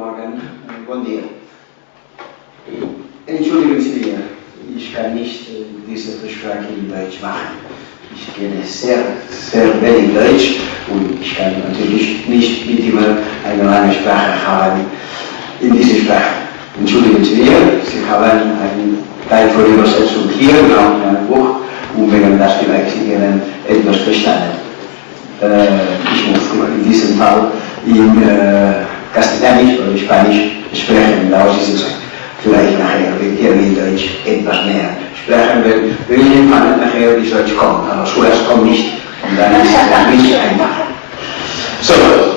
Morgen, bon dia. Entschuldigen Sie mir, ich kann nicht diese Versprache in Deutsch machen. Ich kenne sehr wenig Deutsch und ich kann natürlich nicht mit immer eine lange Sprache haben in dieser Sprache. Entschuldigen Sie mir, Sie haben einen Teil von Übersetzung hier, auch in einem Buch, und wenn das vielleicht Sie können etwas verstanden. Ich muss in diesem Fall in Kastellanisch oder Spanisch sprechen, da ist es vielleicht nachher, wenn ihr in Deutsch etwas mehr sprechen will, irgendwann nachher die Deutsch kommt, aber zuerst kommt nicht und dann ist es nicht einfach. So,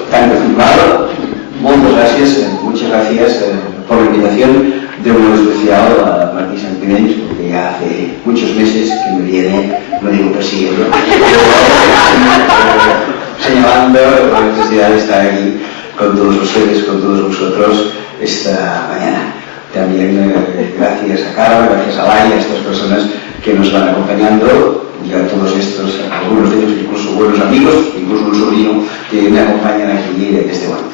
danke vielmals, muchas gracias por la invitación. De un especial a Martí Santpinells, porque ya hace muchos meses que me viene, no digo persiguiendo, señalando la necesidad de estar aquí con todos ustedes, con todos vosotros esta mañana. También gracias a Carla, gracias a Laia, a estas personas que nos van acompañando, y a todos estos, algunos de ellos incluso buenos amigos, incluso un sobrino que me acompañan aquí en este momento.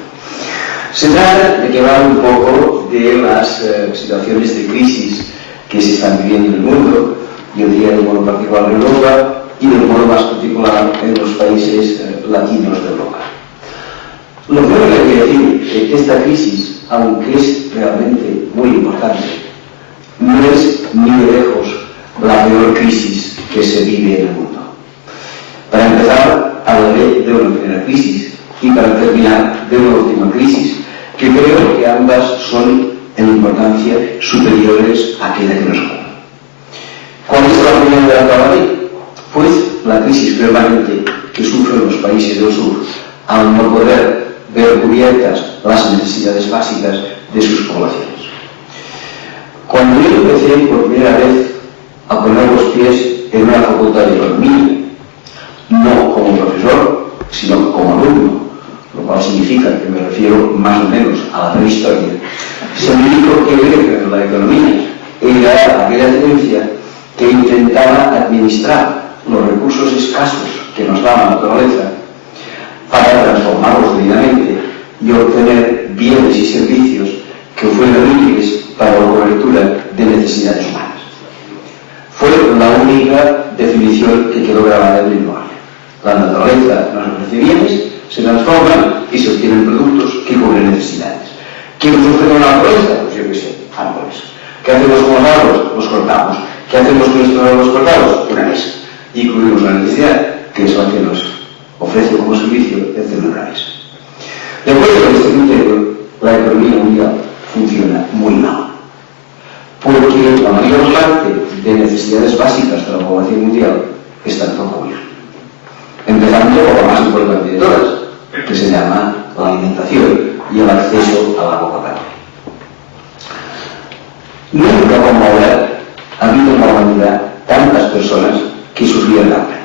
Se trata de que hablar un poco de las situaciones de crisis que se están viviendo en el mundo, yo diría de modo particular en Europa y de modo más particular en los países latinos de Europa. Lo primero que hay que decir es que esta crisis, aunque es realmente muy importante, no es ni de lejos la peor crisis que se vive en el mundo. Para empezar, hablaré de una primera crisis y para terminar de una última crisis, que creo que ambas son en importancia superiores a aquella que nos ocupa. ¿Cuál es la opinión de la Academia? Pues la crisis permanente que sufren los países del sur al no poder ver cubiertas las necesidades básicas de sus poblaciones. Cuando yo empecé por primera vez a poner los pies en una facultad de economía, no como profesor, sino como alumno, lo cual significa que me refiero más o menos a la prehistoria, se me dijo que la economía era aquella ciencia que intentaba administrar los recursos escasos que nos da la naturaleza para transformarlos debidamente y obtener bienes y servicios que fueran útiles para la cobertura de necesidades humanas. Fue la única definición que quedó grabada en mi memoria. La naturaleza nos ofrece bienes, se transforman y se obtienen productos que cubren necesidades. ¿Qué nos ofrece la naturaleza? Pues yo qué sé, árboles. ¿Qué hacemos con los árboles? Los cortamos. ¿Qué hacemos con estos árboles cortados? Una mesa. Y cubrimos la necesidad, que es la que nos ofrece como servicio el hacer una mesa. De acuerdo con este criterio, la economía mundial funciona muy mal. Porque la mayor parte de necesidades básicas de la población mundial están por cubrir. Empezando por la más importante de todas, que se llama la alimentación y el acceso al agua potable. Nunca como ahora ha habido en la humanidad tantas personas que sufrían hambre.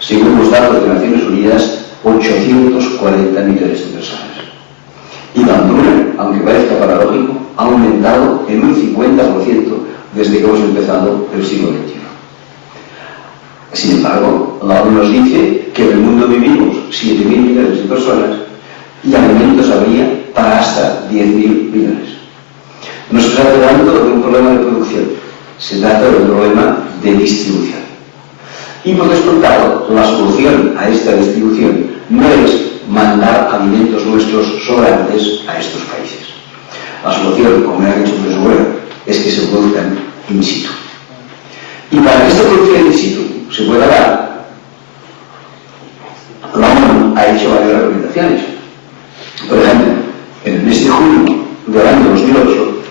Según los datos de Naciones Unidas, 840 millones de personas. Y la hambruna, aunque parezca paradójico, ha aumentado en un 50% desde que hemos empezado el siglo XXI. Sin embargo, la ONU nos dice que en el mundo vivimos 7.000 millones de personas y alimentos habría para hasta 10.000 millones. No se trata tanto de un problema de producción, se trata de un problema de distribución. Y por descontado, la solución a esta distribución no es mandar alimentos nuestros sobrantes a estos países. La solución, como me ha dicho el profesor, es que se produzcan in situ. Y para que esta producción in situ se pueda dar, la ONU ha hecho varias recomendaciones. Por ejemplo, en el mes de junio del año 2008,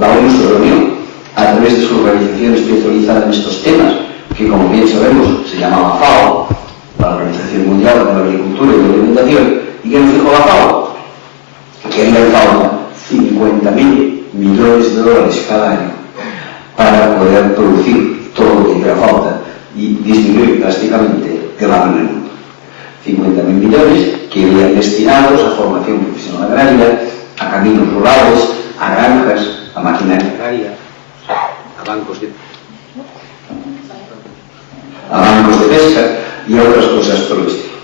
la ONU se reunió a través de su organización especializada en estos temas, que como bien sabemos se llama la FAO, la Organización Mundial de la Agricultura y de la Alimentación. ¿Y qué nos dijo la FAO? Que haría falta 50.000 millones de dólares cada año para poder producir todo lo que hiciera falta y disminuir drásticamente el hambre en el mundo. 50.000 millones que irían destinados a formación profesional agraria, a caminos rurales, a granjas, a maquinaria agraria, a bancos de pesca y a otras cosas por el estilo.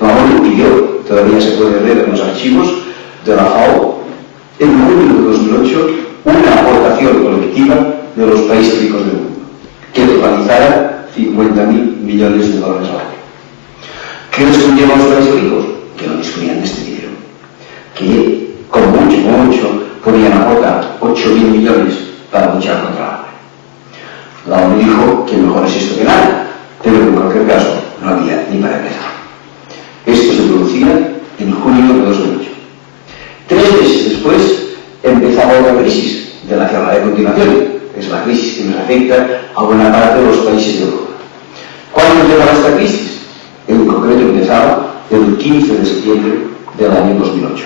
La ONU pidió, todavía se puede ver en los archivos, de la FAO, en junio de 2008, una aportación colectiva de los países ricos del mundo, que totalizara 50.000 millones de dólares al año. ¿Qué respondieron los países ricos? Que no disponían de este dinero, que con mucho, podían aportar 8.000 millones para luchar contra el hambre. La ONU dijo que mejor es esto que nada, pero en cualquier caso no había ni para empezar. Esto se producía en junio de 2008. 3 meses después empezaba otra crisis, de la que hablaré a continuación. Es la crisis que nos afecta a buena parte de los países de Europa. ¿Cuándo empezaba esta crisis? En concreto empezaba el 15 de septiembre del año 2008.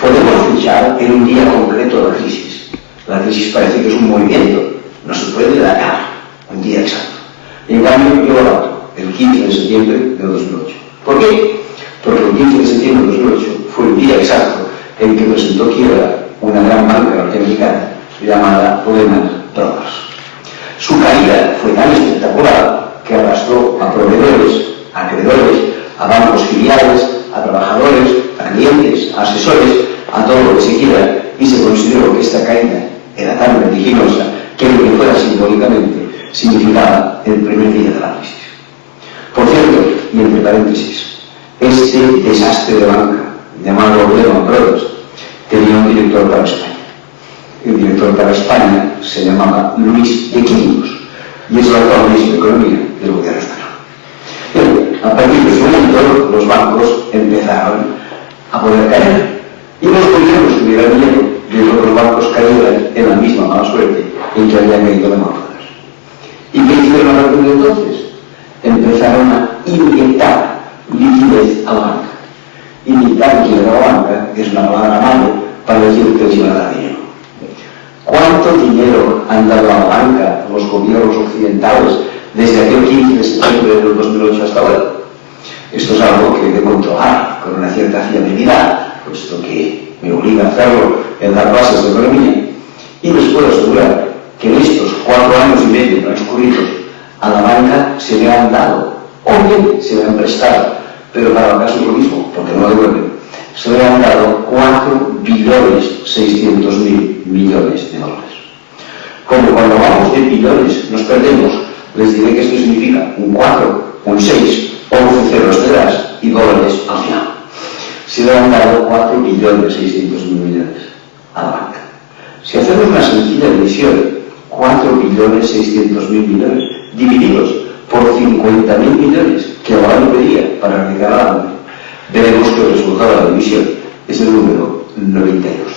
Podemos fichar en un día concreto de la crisis. La crisis parece que es un movimiento, no se puede datar un día exacto. En cambio, yo lo dato, el 15 de septiembre de 2008. ¿Por qué? Porque el 15 de septiembre de 2008 fue el día exacto en que presentó quiebra una gran banca norteamericana llamada Lehman Brothers. Su caída fue tan espectacular que arrastró a proveedores, a acreedores, a bancos filiales, a trabajadores, a clientes, a asesores, a todo lo que se quiera, y se consideró que esta caída era tan vertiginosa que lo que fuera simbólicamente significaba el primer día de la crisis. Por cierto, y entre paréntesis, este desastre de banca llamado Lehman Brothers tenía un director para España. El director para España se llamaba Luis de Quintos y es el actual ministro de Economía del gobierno español. Bien, a partir de ese momento los bancos empezaron a poder caer y los gobiernos tuvieron miedo de que los bancos cayeran en la misma mala suerte en que habían caído Lehman Brothers. ¿Y qué hicieron a partir de entonces? Empezaron a inyectar liquidez a la banca. Inyectar liquidez a la banca es una palabra mala para decir que les iban a dar dinero. ¿Cuánto dinero han dado a la banca los gobiernos occidentales desde aquel 15 de septiembre del 2008 hasta ahora? Esto es algo que he de controlar con una cierta fiabilidad, puesto que me obliga a hacerlo en dar clases de economía, y les puedo asegurar que en estos 4 años y medio transcurridos a la banca se le han dado, o bien se le han prestado, pero para el caso es lo mismo, porque no devuelven, se le han dado 4.600.000 millones de dólares. Como cuando hablamos de billones nos perdemos, les diré que esto significa un 4, un 6, 11 ceros detrás y dólares al final. Se le han dado 4.600.000 millones a la banca. Si hacemos una sencilla división, 4.600.000 millones divididos por 50.000 millones que la ONU pedía para erradicar al hambre, veremos que el resultado de la división es el número 92.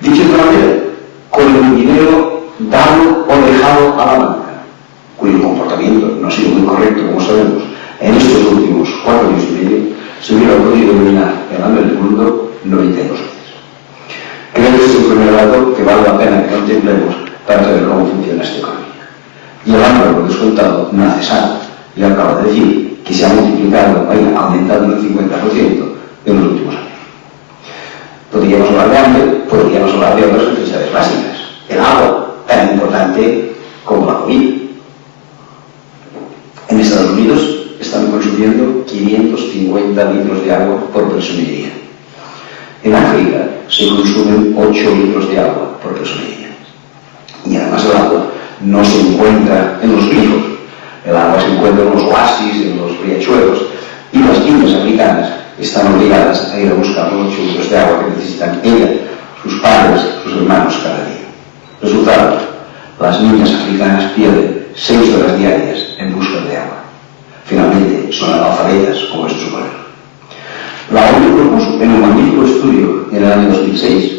Dicho de otra manera, con el dinero dado o dejado a la banca, cuyo comportamiento no ha sido muy correcto, como sabemos, en estos últimos 4 años y medio, se hubiera podido eliminar el hambre del mundo 92 veces. Creo que este es un primer dato que vale la pena que contemplemos para saber cómo funciona esta economía. Y el hambre, por descontado, no ha cesado. Y acabo de decir que se ha multiplicado, ha aumentado un 50% en los últimos años. Podríamos hablar de hambre, podríamos hablar de otras necesidades básicas. El agua, tan importante como la comida. En Estados Unidos están consumiendo 550 litros de agua por persona y día. En África se consumen 8 litros de agua por persona y día. Y además el agua no se encuentra en los grifos. El agua se encuentra en los oasis, en los riachuelos, y las niñas africanas están obligadas a ir a buscar los 8 litros de agua que necesitan ella, sus padres, sus hermanos cada día. Resultado, las niñas africanas pierden 6 horas diarias en busca de agua. Finalmente, son analfabetas, como es supone. La ONU propuso en un magnífico estudio en el año 2006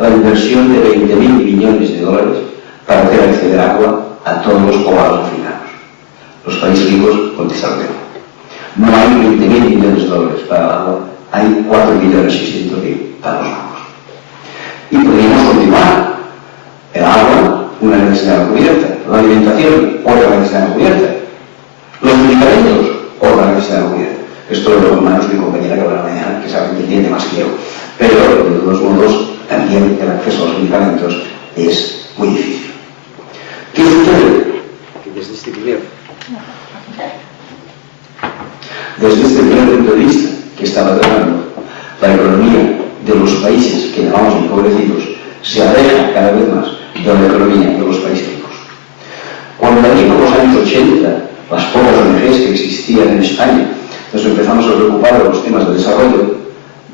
la inversión de 20.000 millones de dólares para hacer acceder agua a todos los poblados africanos. Los países ricos contestaron que no. No hay 20.000 millones de dólares para el agua, hay 4.600.000 para los bancos. Y podríamos continuar. El agua, una necesidad no cubierta. La alimentación, otra necesidad no cubierta. Los medicamentos, otra necesidad no cubierta. Esto lo dejo en manos de mi compañera que hablará mañana, que sabe que entiende más que yo. Pero, de todos modos, también el acceso a los medicamentos es muy difícil. ¿Qué sucede? Que desde este primer punto de vista que estaba tratando, La economía de los países que llamamos empobrecidos se aleja cada vez más de la economía de los países ricos. Cuando allí por los años 80, las pocas ONGs que existían en España, nos empezamos a preocupar de los temas de desarrollo,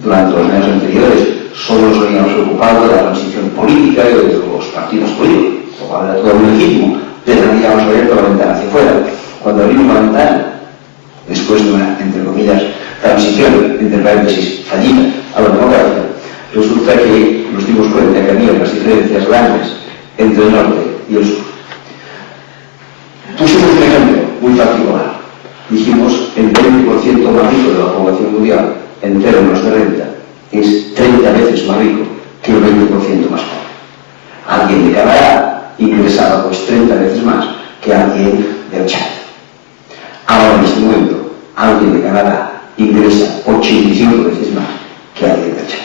durante los años anteriores solo nos habíamos preocupado de la transición política y de los partidos políticos, lo cual era todo muy legítimo, pero habíamos abierto la ventana hacia afuera. Cuando abrimos la ventana, después de una, entre comillas, transición, entre paréntesis, fallida a la democracia, resulta que nos dimos cuenta que había unas diferencias grandes entre el norte y el sur. Pusimos un ejemplo muy particular. Dijimos, el 20% más rico de la población mundial, en términos de renta, es 30 veces más rico que el 20% más pobre. Alguien de Canadá ingresaba pues 30 veces más que alguien del Chad. Ahora en este momento, alguien de Canadá ingresa 85 veces más que alguien del Chad.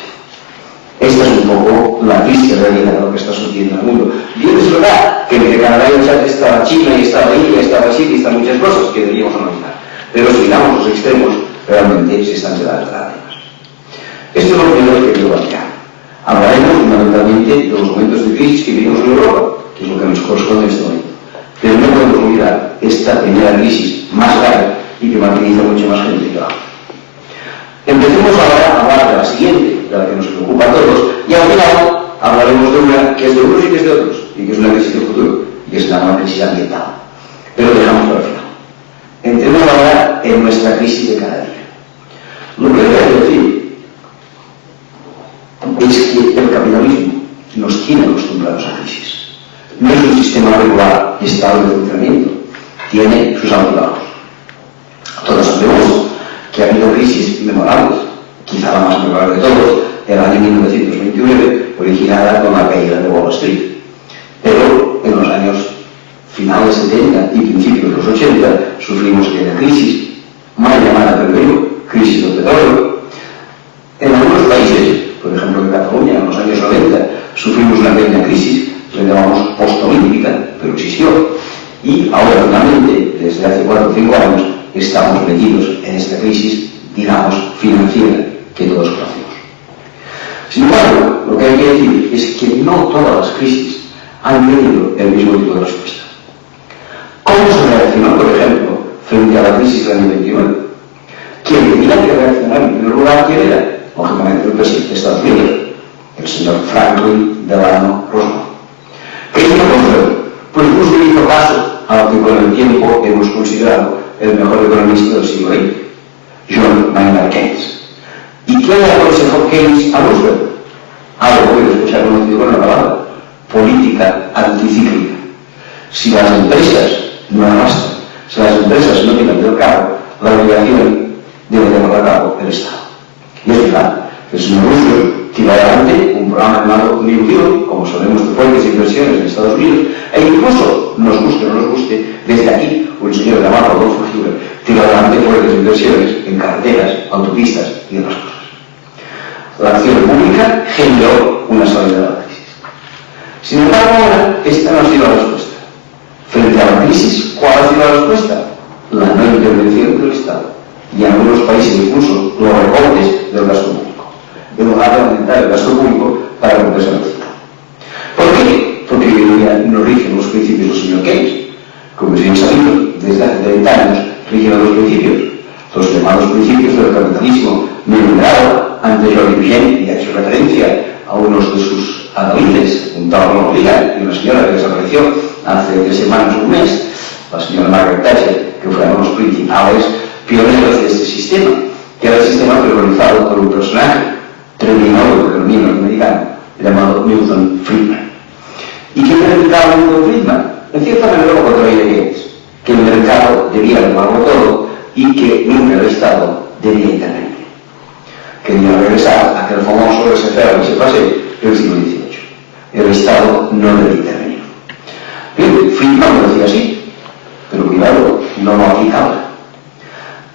Esta es un poco la triste realidad de lo que está sucediendo en el mundo. Bien, es verdad que entre Canadá y el Chad estaba China, y estaba India, y estaba Chile, y están muchas cosas que deberíamos analizar. Pero si miramos los extremos, realmente se están quedando cada vez más. Esto es lo primero que quiero plantear. Hablaremos fundamentalmente de los momentos de crisis que vivimos en Europa, que es lo que nos corresponde en este momento. Pero no podemos olvidar esta primera crisis más grave y que martiriza mucho más gente que vamos. Empecemos ahora a hablar de la siguiente, de la que nos preocupa a todos, y al final hablaremos de una que es de unos y que es de otros, y que es una crisis del futuro, y que es una crisis ambiental. Pero dejamos para el final. Entremos ahora en nuestra crisis de cada día. Lo primero que hay que decir es que el capitalismo nos tiene acostumbrados a crisis. No es un sistema regular y estable de funcionamiento, tiene sus altibajos. Todos sabemos que ha habido crisis memorables, quizá la más memorable de todos, el año 1929, originada con la caída de Wall Street. Pero en los años finales 70 y principios de los 80 sufrimos aquella crisis, mal llamada primero crisis del petróleo. En algunos países, por ejemplo en Cataluña, en los años 90, sufrimos una pequeña crisis, la llamamos postolímpica, pero existió. Y ahora, finalmente, desde hace 4 o 5 años, estamos metidos en esta crisis, digamos, financiera que todos conocemos. Sin embargo, lo que hay que decir es que no todas las crisis han tenido el mismo tipo de respuesta. ¿Cómo se reaccionó, por ejemplo, frente a la crisis del año 29? Quien tenía que reaccionar en primer lugar, ¿quién era? Lógicamente el presidente de Estados Unidos, el señor Franklin Delano Roosevelt. ¿Qué hizo Roosevelt? Pues Roosevelt hizo caso a lo que con el tiempo hemos considerado el mejor economista del siglo XX, John Maynard Keynes. ¿Y qué le aconsejó Keynes a Roosevelt? Algo que después se ha conocido con la palabra: política anticíclica. Si las empresas no arrastran, si las empresas no tiran del carro, la obligación debe llevarla a cabo el Estado. Y es verdad que el señor Roosevelt tiró adelante un programa llamado New Deal, como sabemos, de fuertes inversiones en Estados Unidos, e incluso, nos guste o no nos guste, desde aquí, un señor llamado Adolfo Hitler tiró adelante fuertes inversiones en carreteras, autopistas y demás cosas. La acción pública generó una salida de la crisis. Sin embargo, ahora, esta no ha sido la respuesta. Frente a la crisis, ¿cuál ha sido la respuesta? La no intervención del Estado. Y en algunos países incluso los recortes del gasto público, en lugar de aumentar el gasto público para compensar el Estado. ¿Por qué? Porque hoy en día no rigen los principios del señor Keynes. Como bien sabido, desde hace 30 años rigen los principios, los llamados principios del capitalismo neoliberal. Antes Jordi Vigent y ha hecho referencia a unos de sus analices, un tal Ronald Reagan y una señora que desapareció hace 3 semanas o un mes, la señora Margaret Thatcher, que fueron los principales pioneros de este sistema, que era el sistema preconizado por un personaje tremendo de economía norteamericano llamado Milton Friedman. ¿Y qué necesitaba Milton Friedman? En cierta manera lo contrario de Keynes, que el mercado debía armarlo todo y que nunca el Estado debía intervenir. Quería regresar a aquel famoso laissez-faire que se pase del siglo XVIII. El Estado no debe intervenir. Bien, Friedman lo decía así, pero cuidado, no lo aplicaba.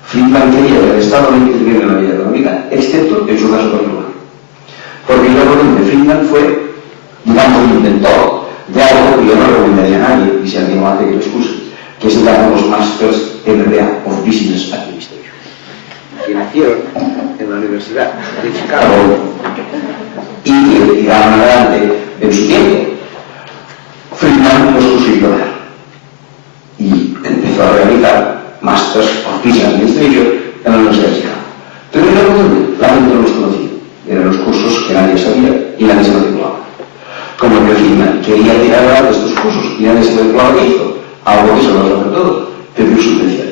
Friedman quería que el Estado no interviniera en la vida económica, excepto en su caso particular. Porque el oponente de Friedman fue, digamos, un inventor de algo que yo no recomendaría a nadie, y si alguien lo hace que lo excuse, que es el de los Masters MBA of Business Administration. que nacieron en la Universidad de Chicago y que tiraron adelante en su tiempo. Friedman los fusiló y empezó a realizar Masters of Business Administration en la Universidad de Chicago. Pero era muy la gente no los conocía. Eran los cursos que nadie sabía y nadie se matriculaba. Como que Friedman quería tirar adelante estos cursos y nadie se matriculaba, ¿qué hizo? Algo que se lo hace todos, pidió subvenciones.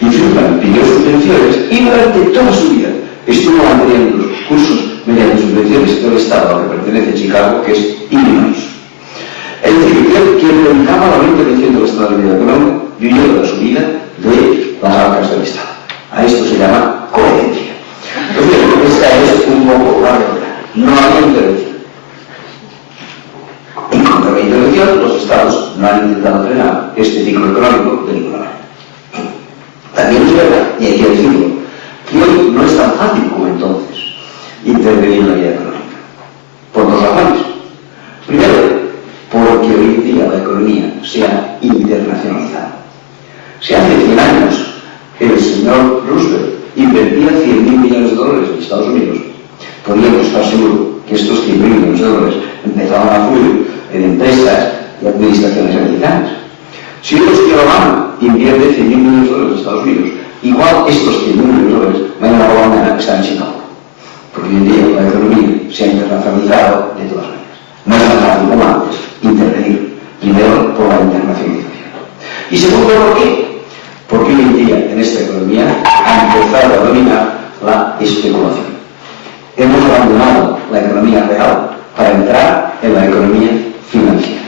Y Friedman pidió subvenciones y durante toda su vida estuvo manteniendo los cursos mediante subvenciones del Estado al que pertenece Chicago, que es Illinois. Es decir, que dedicaba la 20% de la estabilidad económica vivió toda su vida de las arcas del Estado. A esto se llama coherencia. Entonces, esta es un poco la realidad. No había intervención. En contra de la intervención, los Estados no han intentado frenar este ciclo económico de ninguna manera. También es verdad, y hay que decirlo, que hoy no es tan fácil como entonces intervenir en la vida económica. Por dos razones. Primero, porque hoy en día la economía se ha internacionalizado. Si hace 100 años el señor Roosevelt invertía $100.000 millones en Estados Unidos, podríamos estar seguros que estos $100.000 millones empezaban a fluir en empresas y administraciones americanas. Si un tío Obama invierte $100.000 millones en Estados Unidos, igual estos $100.000 millones mañana por la mañana están en Chicago. Porque hoy en día la economía se ha internacionalizado de todas maneras. No es tan fácil como antes intervenir, primero por la internacionalización. Y segundo, ¿por qué? Porque hoy en día en esta economía ha empezado a dominar la especulación. Hemos abandonado la economía real para entrar en la economía financiera.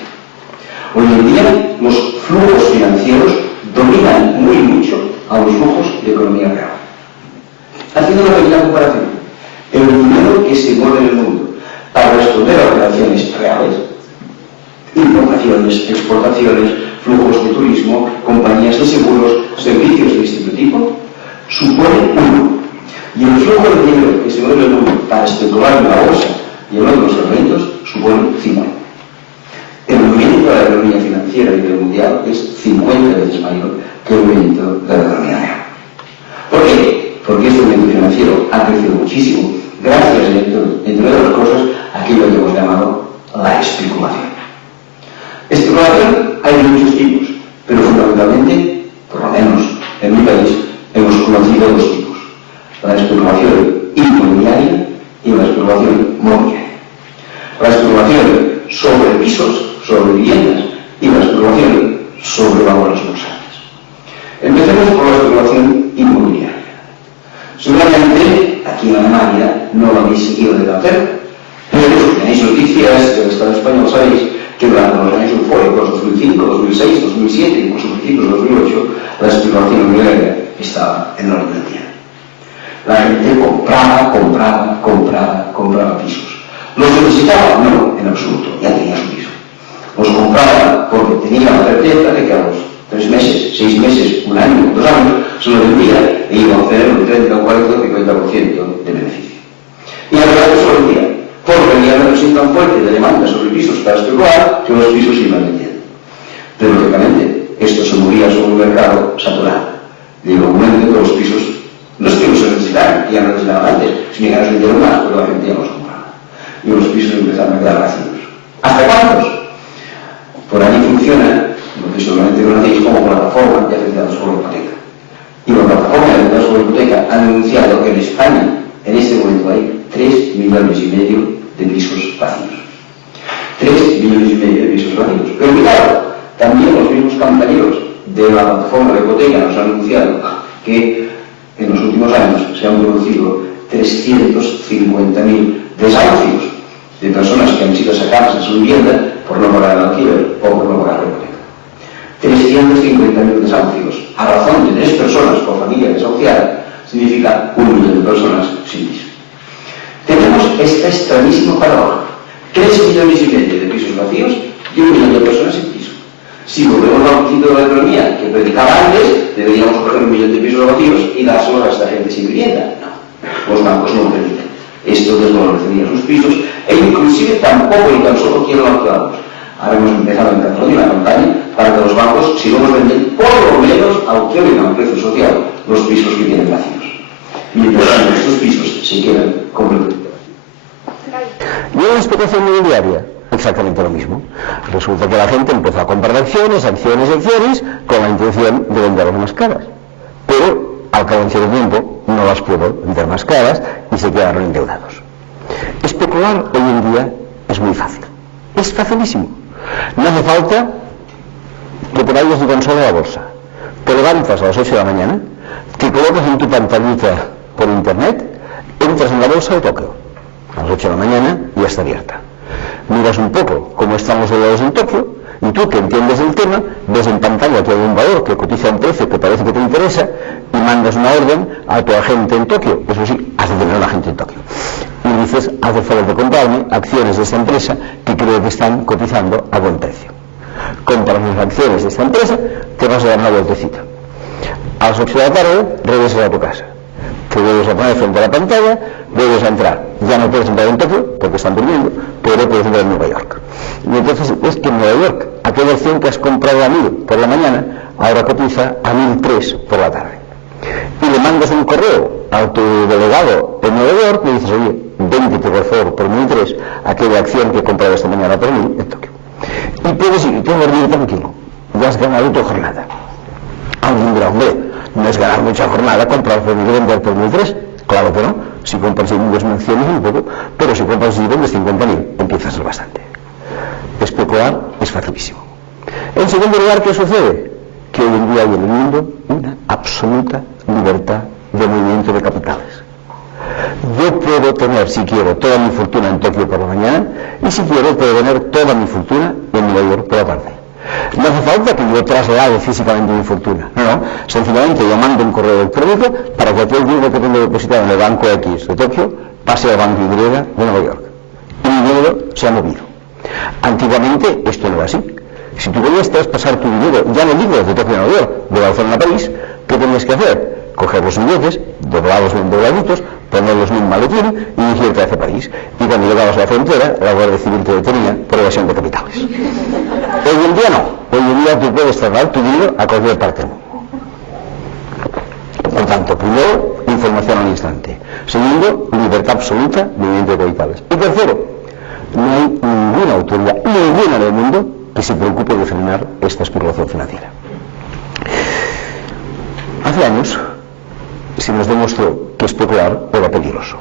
Hoy en día los flujos financieros dominan muy mucho a los flujos de economía real. Haciendo una pequeña comparación, el dinero que se mueve en el mundo para responder a operaciones reales, importaciones, exportaciones, flujos de turismo, compañías de seguros, servicios de distinto tipo, supone 1. Y el flujo de dinero que se mueve en el mundo para especular en la bolsa y en otros elementos supone 5. El movimiento de la economía financiera a nivel mundial es 50 veces mayor que el movimiento de la economía real. ¿Por qué? Porque este movimiento financiero ha crecido muchísimo gracias, entre otras cosas, a aquello que hemos llamado la especulación. Especulación hay de muchos tipos, pero fundamentalmente, por lo menos en mi país, hemos conocido 2 tipos. La especulación inmobiliaria y la especulación mobiliaria. La especulación sobre pisos, sobre viviendas, y la especulación sobre valores bursátiles. Empecemos por la especulación inmobiliaria. Seguramente, aquí en Alemania no lo habéis seguido de cerca, pero si tenéis noticias del Estado español sabéis que durante los años eufóricos 2005, 2006, 2007, incluso principios de 2008, la especulación inmobiliaria estaba en orden del día. La gente compraba pisos. ¿Los necesitaba? No, en absoluto, ya tenía su piso. Los compraba porque tenía la certeza de que a los 3 meses, 6 meses, 1 año, 2 años, se lo vendía e iba a obtener un 30, 40, 50% de beneficio. Y la verdad que se lo vendía, porque había una presión tan fuerte de demanda sobre pisos para especular que los pisos se iban vendiendo. Pero lógicamente, esto se movía sobre un mercado saturado. Llegó un momento en que los pisos no es que no se necesitaran, que ya no necesitaban antes, sino que ya no se vendieron más, porque la gente ya los compraba. Y los pisos empezaron a quedar vacíos. ¿Hasta cuántos? Por ahí funciona lo que seguramente conocéis como plataforma de afectados por la hipoteca. Y la plataforma de afectados por la hipoteca ha denunciado que en España, en este momento hay 3,5 millones de pisos vacíos. 3,5 millones de pisos vacíos. Pero cuidado, también los mismos compañeros de la plataforma de hipoteca nos han anunciado que en los últimos años se han producido 350.000 desahucios de personas que han sido sacadas de su vivienda por no pagar el alquiler o por no pagar la hipoteca. 350.000 desahucios a razón de 3 personas por familia desahuciada significa 1 millón de personas sin piso. Tenemos esta extrañísima paradoja: 3,5 millones de pisos vacíos y 1 millón de personas sin piso. Si volvemos al principio de la economía que predicaba antes, deberíamos coger 1 millón de pisos vacíos y dárselos a esta gente sin vivienda. No, los bancos no lo permiten. Esto desvalorizaría sus pisos e inclusive tampoco y tan solo quieren los ciudadanos. Ahora hemos empezado en Cataluña una campaña para que los bancos sigamos vendiendo por lo menos al que oigan precio social los pisos que tienen vacíos. mientras tanto estos pisos se quedan completamente. Y en la especulación inmobiliaria, exactamente lo mismo. Resulta que la gente empezó a comprar acciones con la intención de venderlas más caras. Pero al cabo de un cierto tiempo no las pudo vender más caras y se quedaron endeudados. Especular hoy en día es muy fácil. Es facilísimo. No hace falta que te vayas ni tan solo a la bolsa. Te levantas a las 8 de la mañana, te colocas en tu pantallita por internet, entras en la bolsa de Tokio. A las 8 de la mañana ya está abierta. Miras un poco cómo están los dólares en Tokio y tú, que entiendes el tema, ves en pantalla que hay un valor que cotiza a un precio que parece que te interesa y mandas una orden a tu agente en Tokio. Eso sí, has de tener un agente en Tokio. Y dices, haz el favor de comprarme acciones de esta empresa que creo que están cotizando a buen precio. Compras las acciones de esta empresa, te vas a dar una vueltecita. A las 8 de la tarde regresas a tu casa. Te vuelves a poner frente a la pantalla, vuelves a entrar. Ya no puedes entrar en Tokio porque están durmiendo, pero puedes entrar en Nueva York. Y entonces es que en Nueva York, aquella acción que has comprado a 1000 por la mañana, ahora cotiza a 1003 por la tarde. Y le mandas un correo a tu delegado en Nueva York y le dices, oye, véndete por favor por 1003 aquella acción que he comprado esta mañana por 1000 en Tokio. Y puedes ir y te dormir tranquilo. Ya has ganado tu jornada. Alguien dirá, hombre, no es ganar mucha jornada comprar por 1000 y vender por 1003. Claro que no. Si compras 100.000 acciones un poco, pero si compras y vendes 50.000, empieza a ser bastante. Especular es facilísimo. En segundo lugar, ¿qué sucede? Que hoy en día hay en el mundo una absoluta libertad de movimiento de capitales. Yo puedo tener, si quiero, toda mi fortuna en Tokio por la mañana y si quiero, puedo tener toda mi fortuna en Nueva York por la tarde. No hace falta que yo traslade físicamente mi fortuna, no, sencillamente yo mando un correo electrónico para que aquel dinero que tengo depositado en el banco X de Tokio pase al banco Y de Nueva York y mi dinero se ha movido. Antiguamente esto no era así. Si tú querías traspasar tu dinero, ya no digo de Tokio a Nueva York, de Barcelona a París, ¿qué tenías que hacer? Coger los billetes, doblados en dobladitos, ponerlos en un maletín y dirigirte hacia París. Y cuando llegabas a la frontera, la Guardia Civil te detenía por evasión de capitales. Hoy en día no. Hoy en día tú puedes trasladar tu dinero a cualquier parte del mundo. Por tanto, primero, información al instante. Segundo, libertad absoluta de movimiento de capitales. Y tercero, no hay ninguna autoridad, ninguna en el mundo, que se preocupe de frenar esta especulación financiera. Hace años se nos demostró que especular era peligroso.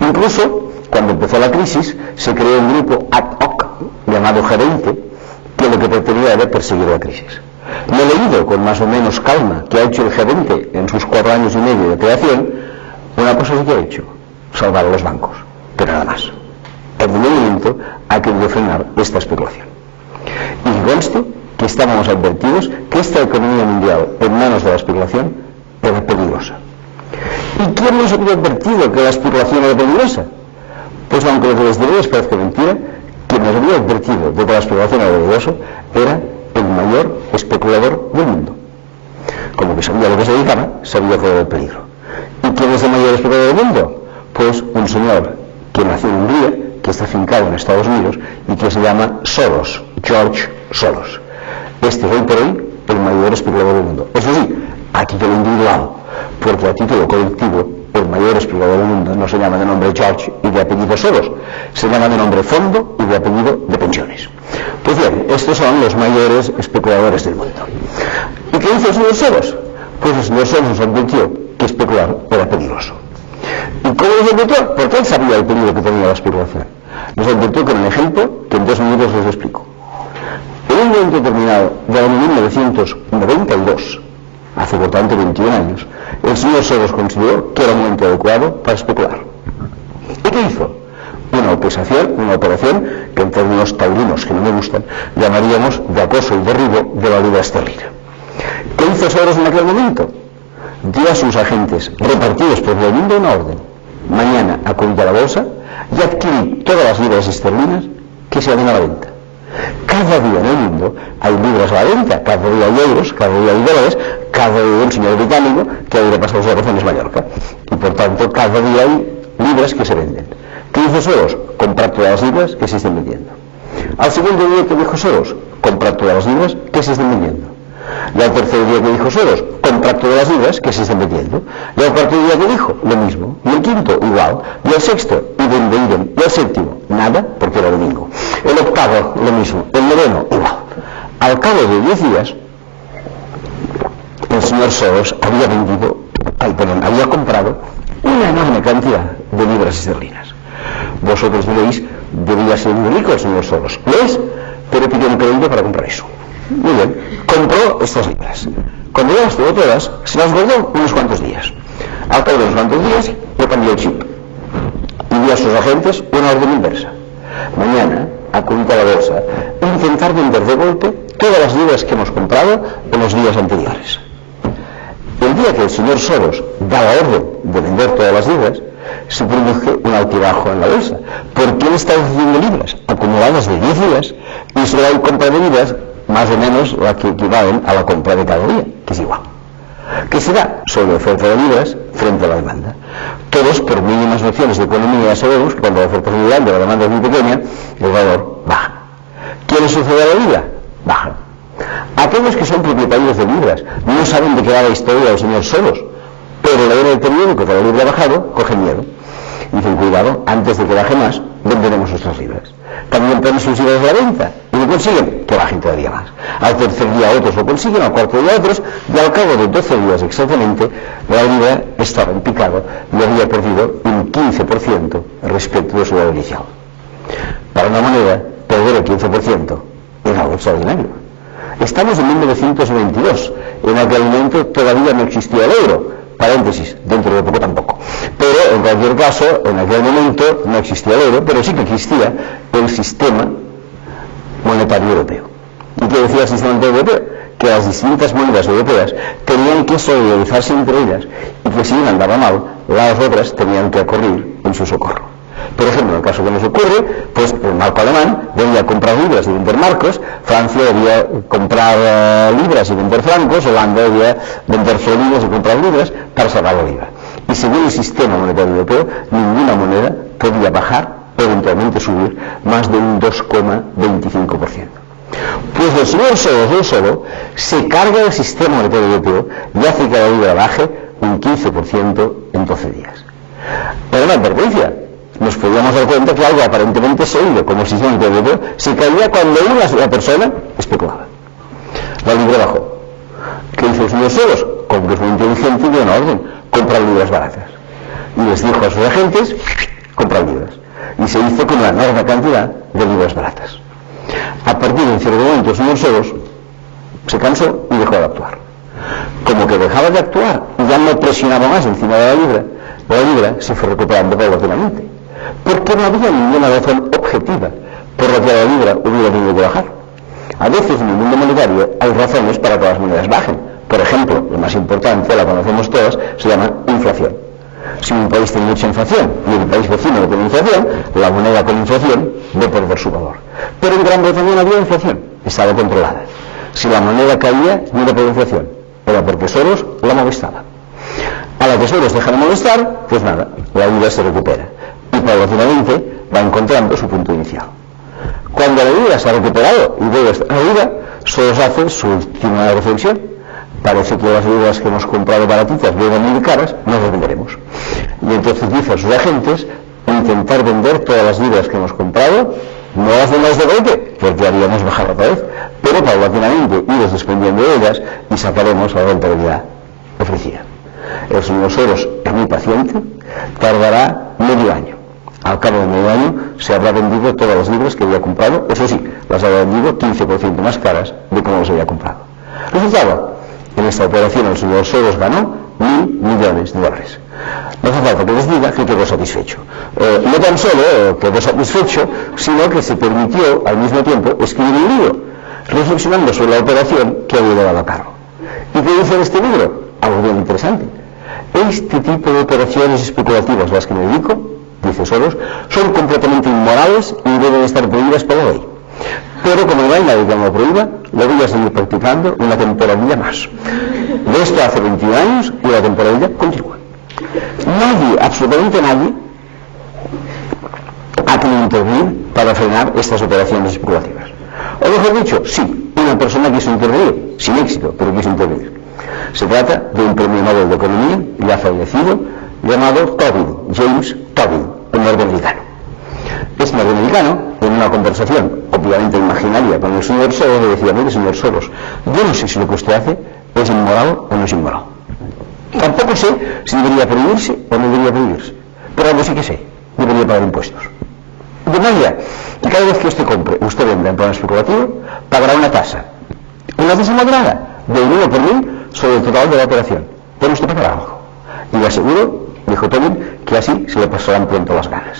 Incluso, cuando empezó la crisis, se creó un grupo ad hoc llamado G20, que lo que pretendía era perseguir la crisis. Me he leído con más o menos calma que ha hecho el G20 en sus 4 años y medio de creación. Una cosa sí que ha hecho, salvar a los bancos, pero nada más. En ningún momento ha querido frenar esta especulación. Y que conste que estábamos advertidos que esta economía mundial en manos de la especulación era peligrosa. ¿Y quién nos había advertido que la especulación era peligrosa? Pues aunque lo que les diré les parezca mentira, quien nos había advertido de que la especulación era peligrosa era el mayor especulador del mundo. Como que sabía a lo que se dedicaba, sabía cuál era el peligro. ¿Y quién es el mayor especulador del mundo? Pues un señor que nació en Hungría, que está afincado en Estados Unidos y que se llama Soros, George Soros. Este es hoy por hoy el mayor especulador del mundo. Eso sí, a título individual, porque a título colectivo el mayor especulador del mundo no se llama de nombre George y de apellido Soros, se llama de nombre Fondo y de apellido de Pensiones. Pues bien, estos son los mayores especuladores del mundo. ¿Y qué hizo el señor Soros? Pues el señor Soros nos advirtió que especular era peligroso. ¿Y cómo nos advirtió? Porque él sabía el peligro que tenía la especulación. Nos advirtió con un ejemplo que en 2 minutos les explico. En un momento determinado, del año 1992, hace por tanto 21 años, el señor Soros consideró que era un momento adecuado para especular. ¿Y qué hizo? Una operación que en términos taurinos que no me gustan, llamaríamos de acoso y derribo de la libra esterlina. ¿Qué hizo Soros en aquel momento? Dio a sus agentes repartidos por el mundo una orden: mañana acudir a la bolsa y adquirir todas las libras esterlinas que se hacen a la venta. Cada día en el mundo hay libras a la venta, cada día hay euros, cada día hay dólares, cada día hay un señor británico que ha ido a pasar sus vacaciones en Mallorca y por tanto cada día hay libras que se venden. ¿Qué hizo Soros? Comprar todas las libras que se estén vendiendo. Al segundo día, ¿qué dijo Soros? Comprar todas las libras que se estén vendiendo. Y al tercer día que dijo Soros, comprar todas las libras que se estén metiendo. Y al cuarto día que dijo, lo mismo. Y el quinto, igual. Y el sexto, idem. Y el séptimo, nada, porque era domingo. El octavo, lo mismo. El noveno, igual. Al cabo de 10 días, el señor Soros había comprado una enorme cantidad de libras esterlinas. Vosotros diréis, debía ser muy rico el señor Soros. Lo es, pero pidió un crédito para comprar eso. Muy bien, compró estas libras. Cuando ya las tuvo todas, se las guardó unos cuantos días. Al cabo de unos cuantos días, le cambió el chip y dio a sus agentes una orden inversa. Mañana, acudir a la bolsa e intentar vender de golpe todas las libras que hemos comprado en los días anteriores. El día que el señor Soros da la orden de vender todas las libras, se produce un altibajo en la bolsa, porque él está haciendo libras acumuladas de 10 días y solo hay compra de libras más o menos la que equivalen a la compra de cada día, que es igual. ¿Qué se da? Sobre la oferta de libras frente a la demanda. Todos, por mínimas nociones de economía, sabemos que cuando la oferta es muy grande, la demanda es muy pequeña, el valor baja. ¿Qué le sucede a la libra? Baja. Aquellos que son propietarios de libras no saben de qué va la historia del señor Soros, pero leen el periódico que la libra ha bajado, cogen miedo. Dicen, cuidado, antes de que baje más, venderemos nuestras libras. También ponen sus libras a la venta y lo consiguen, que bajen todavía más. Al tercer día otros lo consiguen, al cuarto día otros, y al cabo de 12 días exactamente, la libra estaba en picado y había perdido un 15% respecto de su valor inicial. Para una moneda, perder el 15% era algo extraordinario. Estamos en 1992, en aquel momento todavía no existía el euro. Paréntesis, dentro de poco tampoco. Pero en cualquier caso, en aquel momento no existía el euro, pero sí que existía el sistema monetario europeo. ¿Y qué decía el sistema monetario europeo? Que las distintas monedas europeas tenían que solidarizarse entre ellas y que si una andaba mal, las otras tenían que acudir en su socorro. Por ejemplo, en el caso que nos ocurre, pues el marco alemán debía comprar libras y vender marcos, Francia debía comprar libras y vender francos, Holanda debía vender florines y comprar libras para salvar la libra. Y según el sistema monetario europeo, ninguna moneda podía bajar o eventualmente subir más de un 2,25%. Pues el señor Soros del solo se carga el sistema monetario europeo y hace que la libra baje un 15% en 12 días. Pero una advertencia. Nos podíamos dar cuenta que algo aparentemente sólido como el sistema monetario se caía cuando una persona especulaba. La libra bajó. ¿Qué hizo el señor Soros? Como que es muy inteligente y dio una orden: comprar libras baratas. Y les dijo a sus agentes: comprar libras. Y se hizo con una enorme cantidad de libras baratas. A partir de un cierto momento el señor Soros se cansó y dejó de actuar. Como que dejaba de actuar y ya no presionaba más encima de la libra se fue recuperando paulatinamente. Porque no había ninguna razón objetiva por la que la libra hubiera tenido que bajar. A veces en el mundo monetario hay razones para que las monedas bajen. Por ejemplo, la más importante, la conocemos todas, se llama inflación. Si un país tiene mucha inflación y el país vecino no tiene inflación, la moneda con inflación va a perder su valor. Pero en Gran Bretaña no había inflación, estaba controlada. Si la moneda caía, no era por inflación, era porque Soros la molestaba. A la que Soros deja de molestar, pues nada, la libra se recupera y paulatinamente va encontrando su punto inicial. Cuando la libra se ha recuperado y vuelve a estar arriba, Soros hace su última reflexión: parece que las libras que hemos comprado baratitas vienen muy caras, no las venderemos. Y entonces dice a sus agentes: intentar vender todas las libras que hemos comprado, no las vendamos de golpe, porque haríamos bajar otra vez, pero paulatinamente iros desprendiendo de ellas y sacaremos la rentabilidad ofrecida. El señor Soros es muy paciente, tardará medio año. Al cabo de medio año se habrá vendido todas las libras que había comprado, eso sí, las habrá vendido 15% más caras de como las había comprado. Resultado: en esta operación el señor Soros ganó $1.000 millones. No hace falta que les diga que quedó satisfecho. No tan solo quedó satisfecho, sino que se permitió al mismo tiempo escribir un libro reflexionando sobre la operación que había llevado a cabo. ¿Y qué dice en este libro? Algo bien interesante. Este tipo de operaciones especulativas, las que me dedico, dice Soros, son completamente inmorales y deben estar prohibidas por la ley. Pero como no hay nadie que me lo prohíba, lo voy a seguir practicando una temporadilla más. De esto hace 21 años y la temporadilla continúa. Nadie, absolutamente nadie, ha tenido que intervenir para frenar estas operaciones especulativas. O mejor dicho, sí, una una persona quiso intervenir, sin éxito, pero quiso intervenir. Se trata de un premio Nobel de Economía, ya fallecido, llamado Tobin, James Tobin, un norteamericano. Este norteamericano, en una conversación obviamente imaginaria con el señor Soros, le decía: mire, señor Soros, yo no sé si lo que usted hace es inmoral o no es inmoral. Tampoco sé si debería prohibirse o no debería prohibirse, pero algo sí que sé: debería pagar impuestos. De manera que cada vez que usted venda en plan especulativo, pagará una tasa moderada de 1 por 1000 sobre el total de la operación, pero usted pagará algo. Y le aseguro, dijo Tobin, que así se le pasarán pronto las ganas.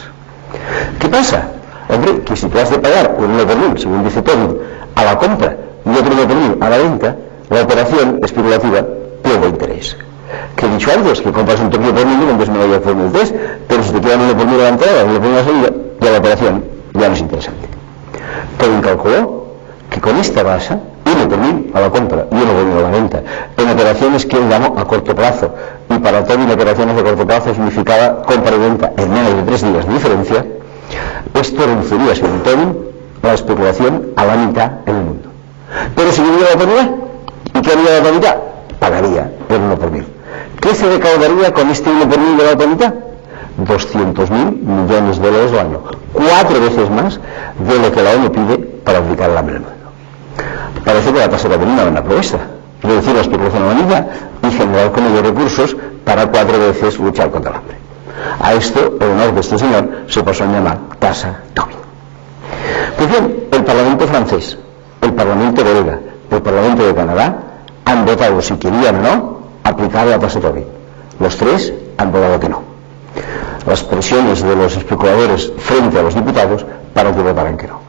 ¿Qué pasa? Hombre, que si tú has de pagar un 1 por 1000, según dice Tobin, a la compra y otro 1 por 1000 a la venta, la operación especulativa pierde interés. Que he dicho antes, que compras un Tokio por 1000 y vendes una York por 1003, pero si te quedan 1 por 1000 a la entrada y 1 por 1000 a la salida, ya la operación ya no es interesante. Tobin calculó que con esta base, 1 por 1000 a la compra y 1 por 1000 a la venta, en operaciones que él llamó a corto plazo, y para Tobin operaciones de corto plazo significaba compra y venta en menos de 3 días de diferencia, esto reduciría, según Tobin, la especulación a la mitad en el mundo. Pero si hubiera la oportunidad, ¿y qué haría la otra mitad? Pagaría el 1 por 1000. ¿Qué se recaudaría con este 1 por 1000 de la otra mitad? 200.000 millones de dólares al año, 4 veces más de lo que la ONU pide para aplicar el hambre en el mundo. Parece que la tasa de una buena propuesta: reducir la especulación a la mitad y generar con ellos recursos para 4 veces luchar contra el hambre. A esto, el honor de este señor se pasó a llamar tasa Tobin. Pues bien, el Parlamento francés, el Parlamento belga, el Parlamento de Canadá han votado si querían o no aplicar la tasa Tobin. Los 3 han votado que no. Las presiones de los especuladores frente a los diputados para que votaran que no.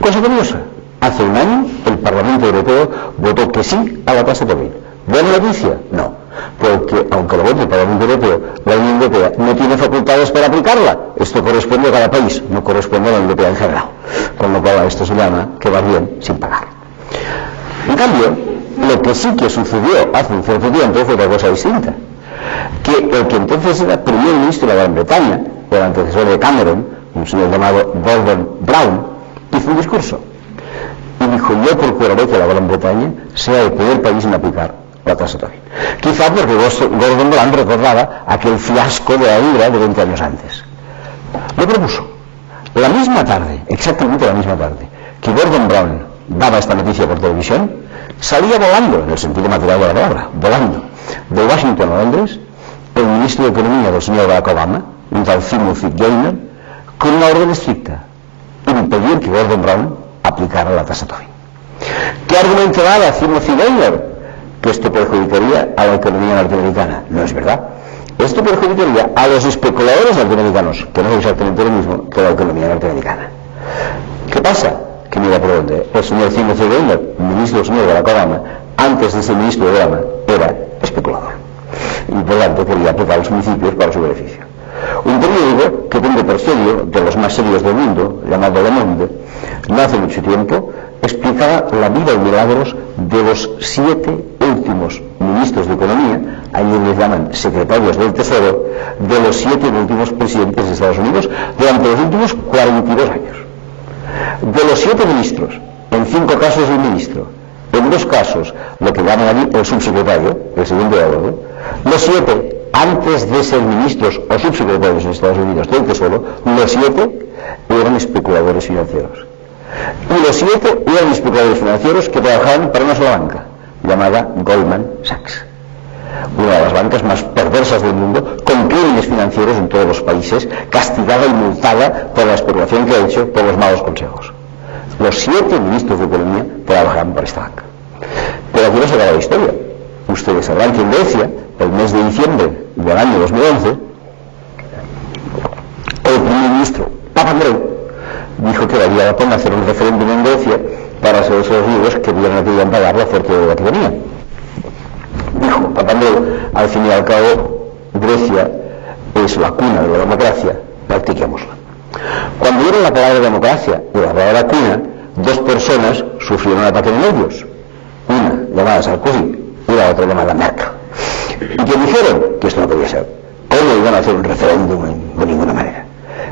Cosa curiosa, hace un año el Parlamento Europeo votó que sí a la tasa Tobin. ¿Buena noticia? No, porque aunque lo vote el Parlamento Europeo, la Unión Europea no tiene facultades para aplicarla. Esto corresponde a cada país, no corresponde a la Unión Europea en general, con lo cual a esto se llama que va bien sin pagar. En cambio, lo que sí que sucedió hace un cierto tiempo fue otra cosa distinta: que el que entonces era primer ministro de la Gran Bretaña, el antecesor de Cameron, un señor llamado Gordon Brown, hizo un discurso y dijo: yo procuraré que la Gran Bretaña sea el primer país en aplicar la tasa Tobin. Quizá porque Gordon Brown recordaba aquel fiasco de la libra de 20 años antes. Lo propuso. La misma tarde, exactamente la misma tarde, que Gordon Brown daba esta noticia por televisión, salía volando, en el sentido material de la palabra, volando, de Washington a Londres, el ministro de Economía del señor Barack Obama, un tal Timothy Geithner, con una orden estricta: impedir que Gordon Brown aplicara la tasa Tobin. ¿Qué argumento daba Timothy Geithner? Que esto perjudicaría a la economía norteamericana. No es verdad. Esto perjudicaría a los especuladores norteamericanos, que no es exactamente lo mismo que la economía norteamericana. ¿Qué pasa? Que mira por dónde el señor Timothy Geithner, ministro del señor Barack Obama, antes de ser ministro de Obama, era especulador y por tanto quería aplicar los principios para su beneficio. Un periódico que tengo por serio, de los más serios del mundo, llamado Le Monde, no hace mucho tiempo explicaba la vida y milagros de los 7 últimos ministros de Economía, a quienes les llaman secretarios del Tesoro, de los 7 últimos presidentes de Estados Unidos durante los últimos 42 años. De los 7 ministros, en 5 casos el ministro, en 2 casos lo que llaman allí el subsecretario, el segundo de orden, los 7 antes de ser ministros o subsecretarios en Estados Unidos del Tesoro, los 7 eran especuladores financieros. Y los 7 eran especuladores financieros que trabajaban para una sola banca, llamada Goldman Sachs, una de las bancas más perversas del mundo, con crímenes financieros en todos los países, castigada y multada por la especulación que ha hecho por los malos consejos. Los 7 ministros de Economía trabajaban para esta banca. Pero aquí no se acaba la historia. Ustedes sabrán que en Grecia, el mes de diciembre del año 2011, el primer ministro Papandreou dijo que valía la pena hacer un referéndum en Grecia para saber si los griegos querían pagar la fuerte deuda que tenían. Dijo Papandreou: al fin y al cabo, Grecia es la cuna de la democracia, practiquémosla. Cuando dieron la palabra democracia y la palabra cuna, 2 personas sufrieron un ataque de ellos, una llamada Sarkozy y la otra llamada Merkel, y que dijeron que esto no podía ser. ¿Cómo iban a hacer un referéndum? De ninguna manera.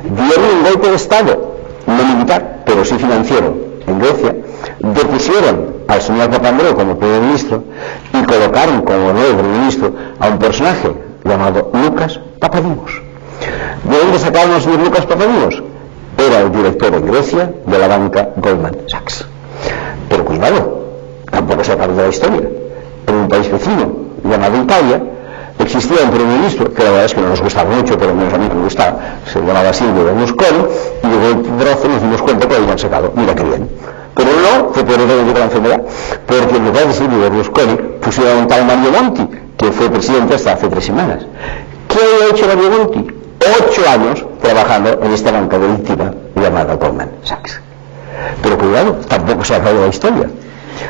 Dieron un golpe de Estado, no militar, pero sí financiero, en Grecia, depusieron al señor Papandreou como primer ministro y colocaron como nuevo primer ministro a un personaje llamado Lucas Papadimos. ¿De dónde sacaron al señor Lucas Papadimos? Era el director en Grecia de la banca Goldman Sachs. Pero cuidado, tampoco se ha perdido la historia. En un país vecino llamado Italia existía un primer ministro que la verdad es que no nos gustaba mucho, pero menos a mí me gustaba, se llamaba Silvio Berlusconi, y de golpe de brazo nos dimos cuenta que lo habían sacado. Mira qué bien. Pero no fue por eso que la enfermedad, porque en lugar de Silvio Berlusconi pusieron a un tal Mario Monti, que fue presidente hasta hace 3 semanas. ¿Qué había hecho Mario Monti? 8 años trabajando en esta banca delictiva llamada Goldman Sachs. Pero cuidado, tampoco se ha acabado la historia.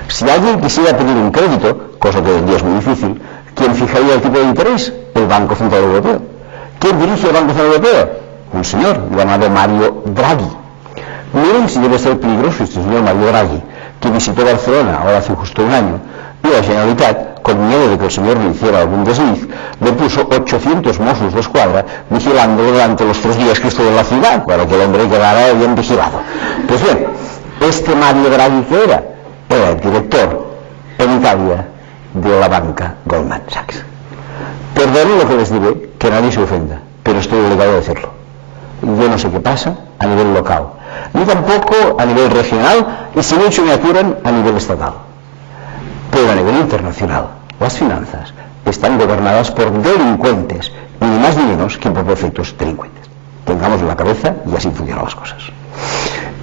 Si alguien quisiera pedir un crédito, cosa que hoy en día es muy difícil, ¿quién fijaría el tipo de interés? El Banco Central Europeo. ¿Quién dirige el Banco Central Europeo? Un señor llamado Mario Draghi. Miren si debe ser peligroso este señor Mario Draghi, que visitó Barcelona ahora hace justo un año, y la Generalitat, con miedo de que el señor le hiciera algún desliz, le puso 800 Mossos de Escuadra vigilándolo durante los 3 días que estuvo en la ciudad, para que el hombre quedara bien vigilado. Pues bien, este Mario Draghi que era el director en Italia de la banca Goldman Sachs. Perdonen lo que les diré, que nadie se ofenda, pero estoy obligado a decirlo. Yo no sé qué pasa a nivel local, ni tampoco a nivel regional, y si mucho me apuran a nivel estatal. Pero a nivel internacional, las finanzas están gobernadas por delincuentes, ni más ni menos que por perfectos delincuentes. Tengámoslo en la cabeza y así funcionan las cosas.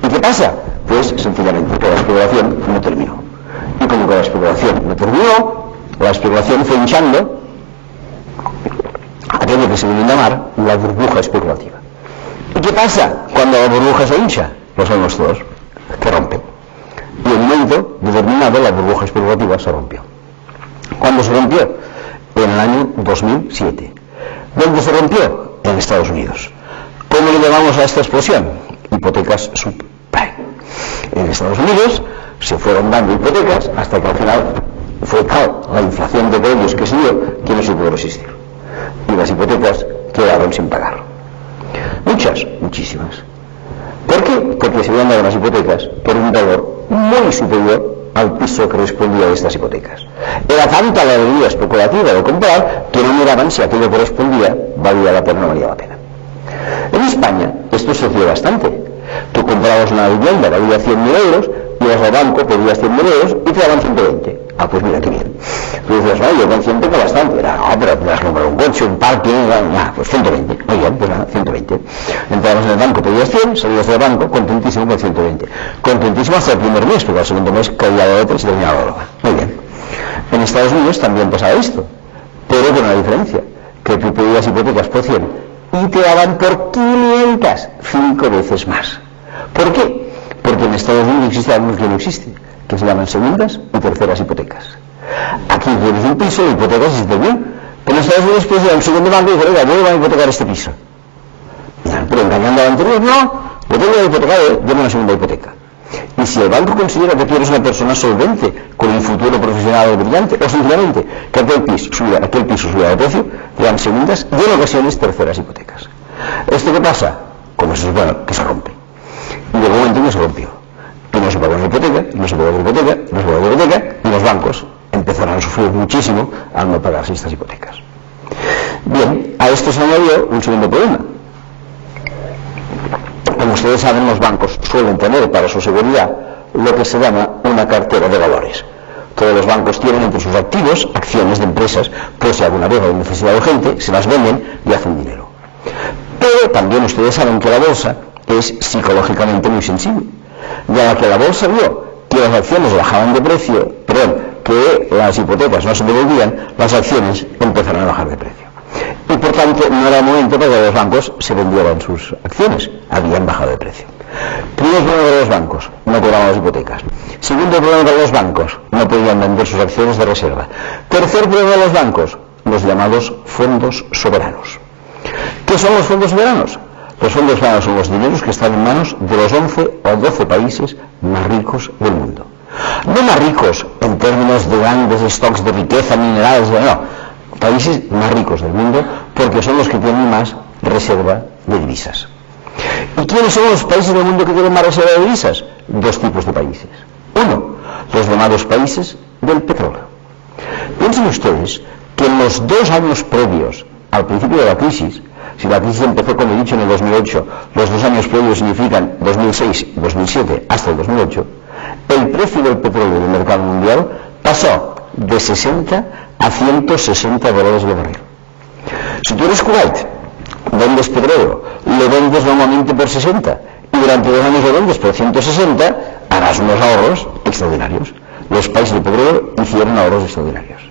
¿Y qué pasa? Pues sencillamente que la especulación no terminó. Y como que la especulación no terminó, la especulación fue hinchando aquello que se viene a llamar la burbuja especulativa. ¿Y qué pasa cuando la burbuja se hincha? Lo sabemos todos, que rompe. Y en un momento determinado la burbuja especulativa se rompió. ¿Cuándo se rompió? En el año 2007. ¿Dónde se rompió? En Estados Unidos. ¿Cómo le llamamos a esta explosión? Hipotecas subprime. En Estados Unidos se fueron dando hipotecas hasta que al final fue tal la inflación de precios que se dio que no se pudo resistir. Y las hipotecas quedaron sin pagar. Muchísimas. ¿Por qué? Porque se habían dado las hipotecas por un valor muy superior al piso que respondía a estas hipotecas. Era tanta la alegría especulativa de comprar que no miraban si aquello correspondía, valía la pena o no valía la pena. En España esto se hacía bastante. Tú comprabas una vivienda, valía 100.000 euros, ibas al banco, pedías 100.000 euros y te daban 120. Ah, pues mira, qué bien. Tú dices, no, yo con 100 tengo bastante. Era, no, pero te vas a comprar un coche, un parking, pues 120. Muy bien, pues nada, 120. Entrabas en el banco, pedías 100, salías del banco, contentísimo con 120. Contentísimo hasta el primer mes, porque al segundo mes caía la letra y se terminaba la broma. Muy bien. En Estados Unidos también pasaba esto, pero con una diferencia, que tú pedías hipotecas por 100 y te daban por 500, 5 veces más. ¿Por qué? Porque en Estados Unidos existe algo que no existe, que se llaman segundas y terceras hipotecas. Aquí tienes un piso, la hipoteca existe bien, pero en Estados Unidos puedes ir a un segundo banco y decir, oiga, yo voy a hipotecar este piso. Pero engañando al anterior, no, yo tengo la hipoteca, dame una segunda hipoteca. Y si el banco considera que tú eres una persona solvente, con un futuro profesional brillante, o simplemente que aquel piso subiera de precio, te dan segundas y en ocasiones terceras hipotecas. ¿Esto qué pasa? Como se supone que se rompe. Y llegó un momento en que se rompió. Y no se pagó la hipoteca, no se pagó la hipoteca, no se pagó la hipoteca, y los bancos empezaron a sufrir muchísimo al no pagarse estas hipotecas. Bien, a esto se añadió un segundo problema. Como ustedes saben, los bancos suelen tener para su seguridad lo que se llama una cartera de valores. Todos los bancos tienen entre sus activos acciones de empresas, pues si alguna vez hay necesidad urgente, se las venden y hacen dinero. Pero también ustedes saben que la bolsa es psicológicamente muy sensible. Ya que la bolsa vio que las acciones bajaban de precio, que las hipotecas no se devolvían, las acciones empezaron a bajar de precio. Y por tanto no era el momento para que los bancos se vendieran sus acciones, habían bajado de precio. Primer problema de los bancos, no cobraban las hipotecas. Segundo problema de los bancos, no podían vender sus acciones de reserva. Tercer problema de los bancos, los llamados fondos soberanos. ¿Qué son los fondos soberanos? Los fondos soberanos son los dineros que están en manos de los 11 o 12 países más ricos del mundo. No más ricos en términos de grandes stocks de riqueza, minerales, no. Países más ricos del mundo porque son los que tienen más reserva de divisas. ¿Y quiénes son los países del mundo que tienen más reserva de divisas? Dos tipos de países. Uno, los llamados países del petróleo. Piensen ustedes que en los 2 años previos al principio de la crisis, si la crisis empezó, como he dicho, en el 2008, los 2 años previos significan 2006 y 2007 hasta el 2008, el precio del petróleo en el mercado mundial pasó de 60 a 160 dólares el barril. Si tú eres Kuwait, vendes petróleo, lo vendes normalmente por 60 y durante 2 años lo vendes por 160, harás unos ahorros extraordinarios. Los países de petróleo hicieron ahorros extraordinarios.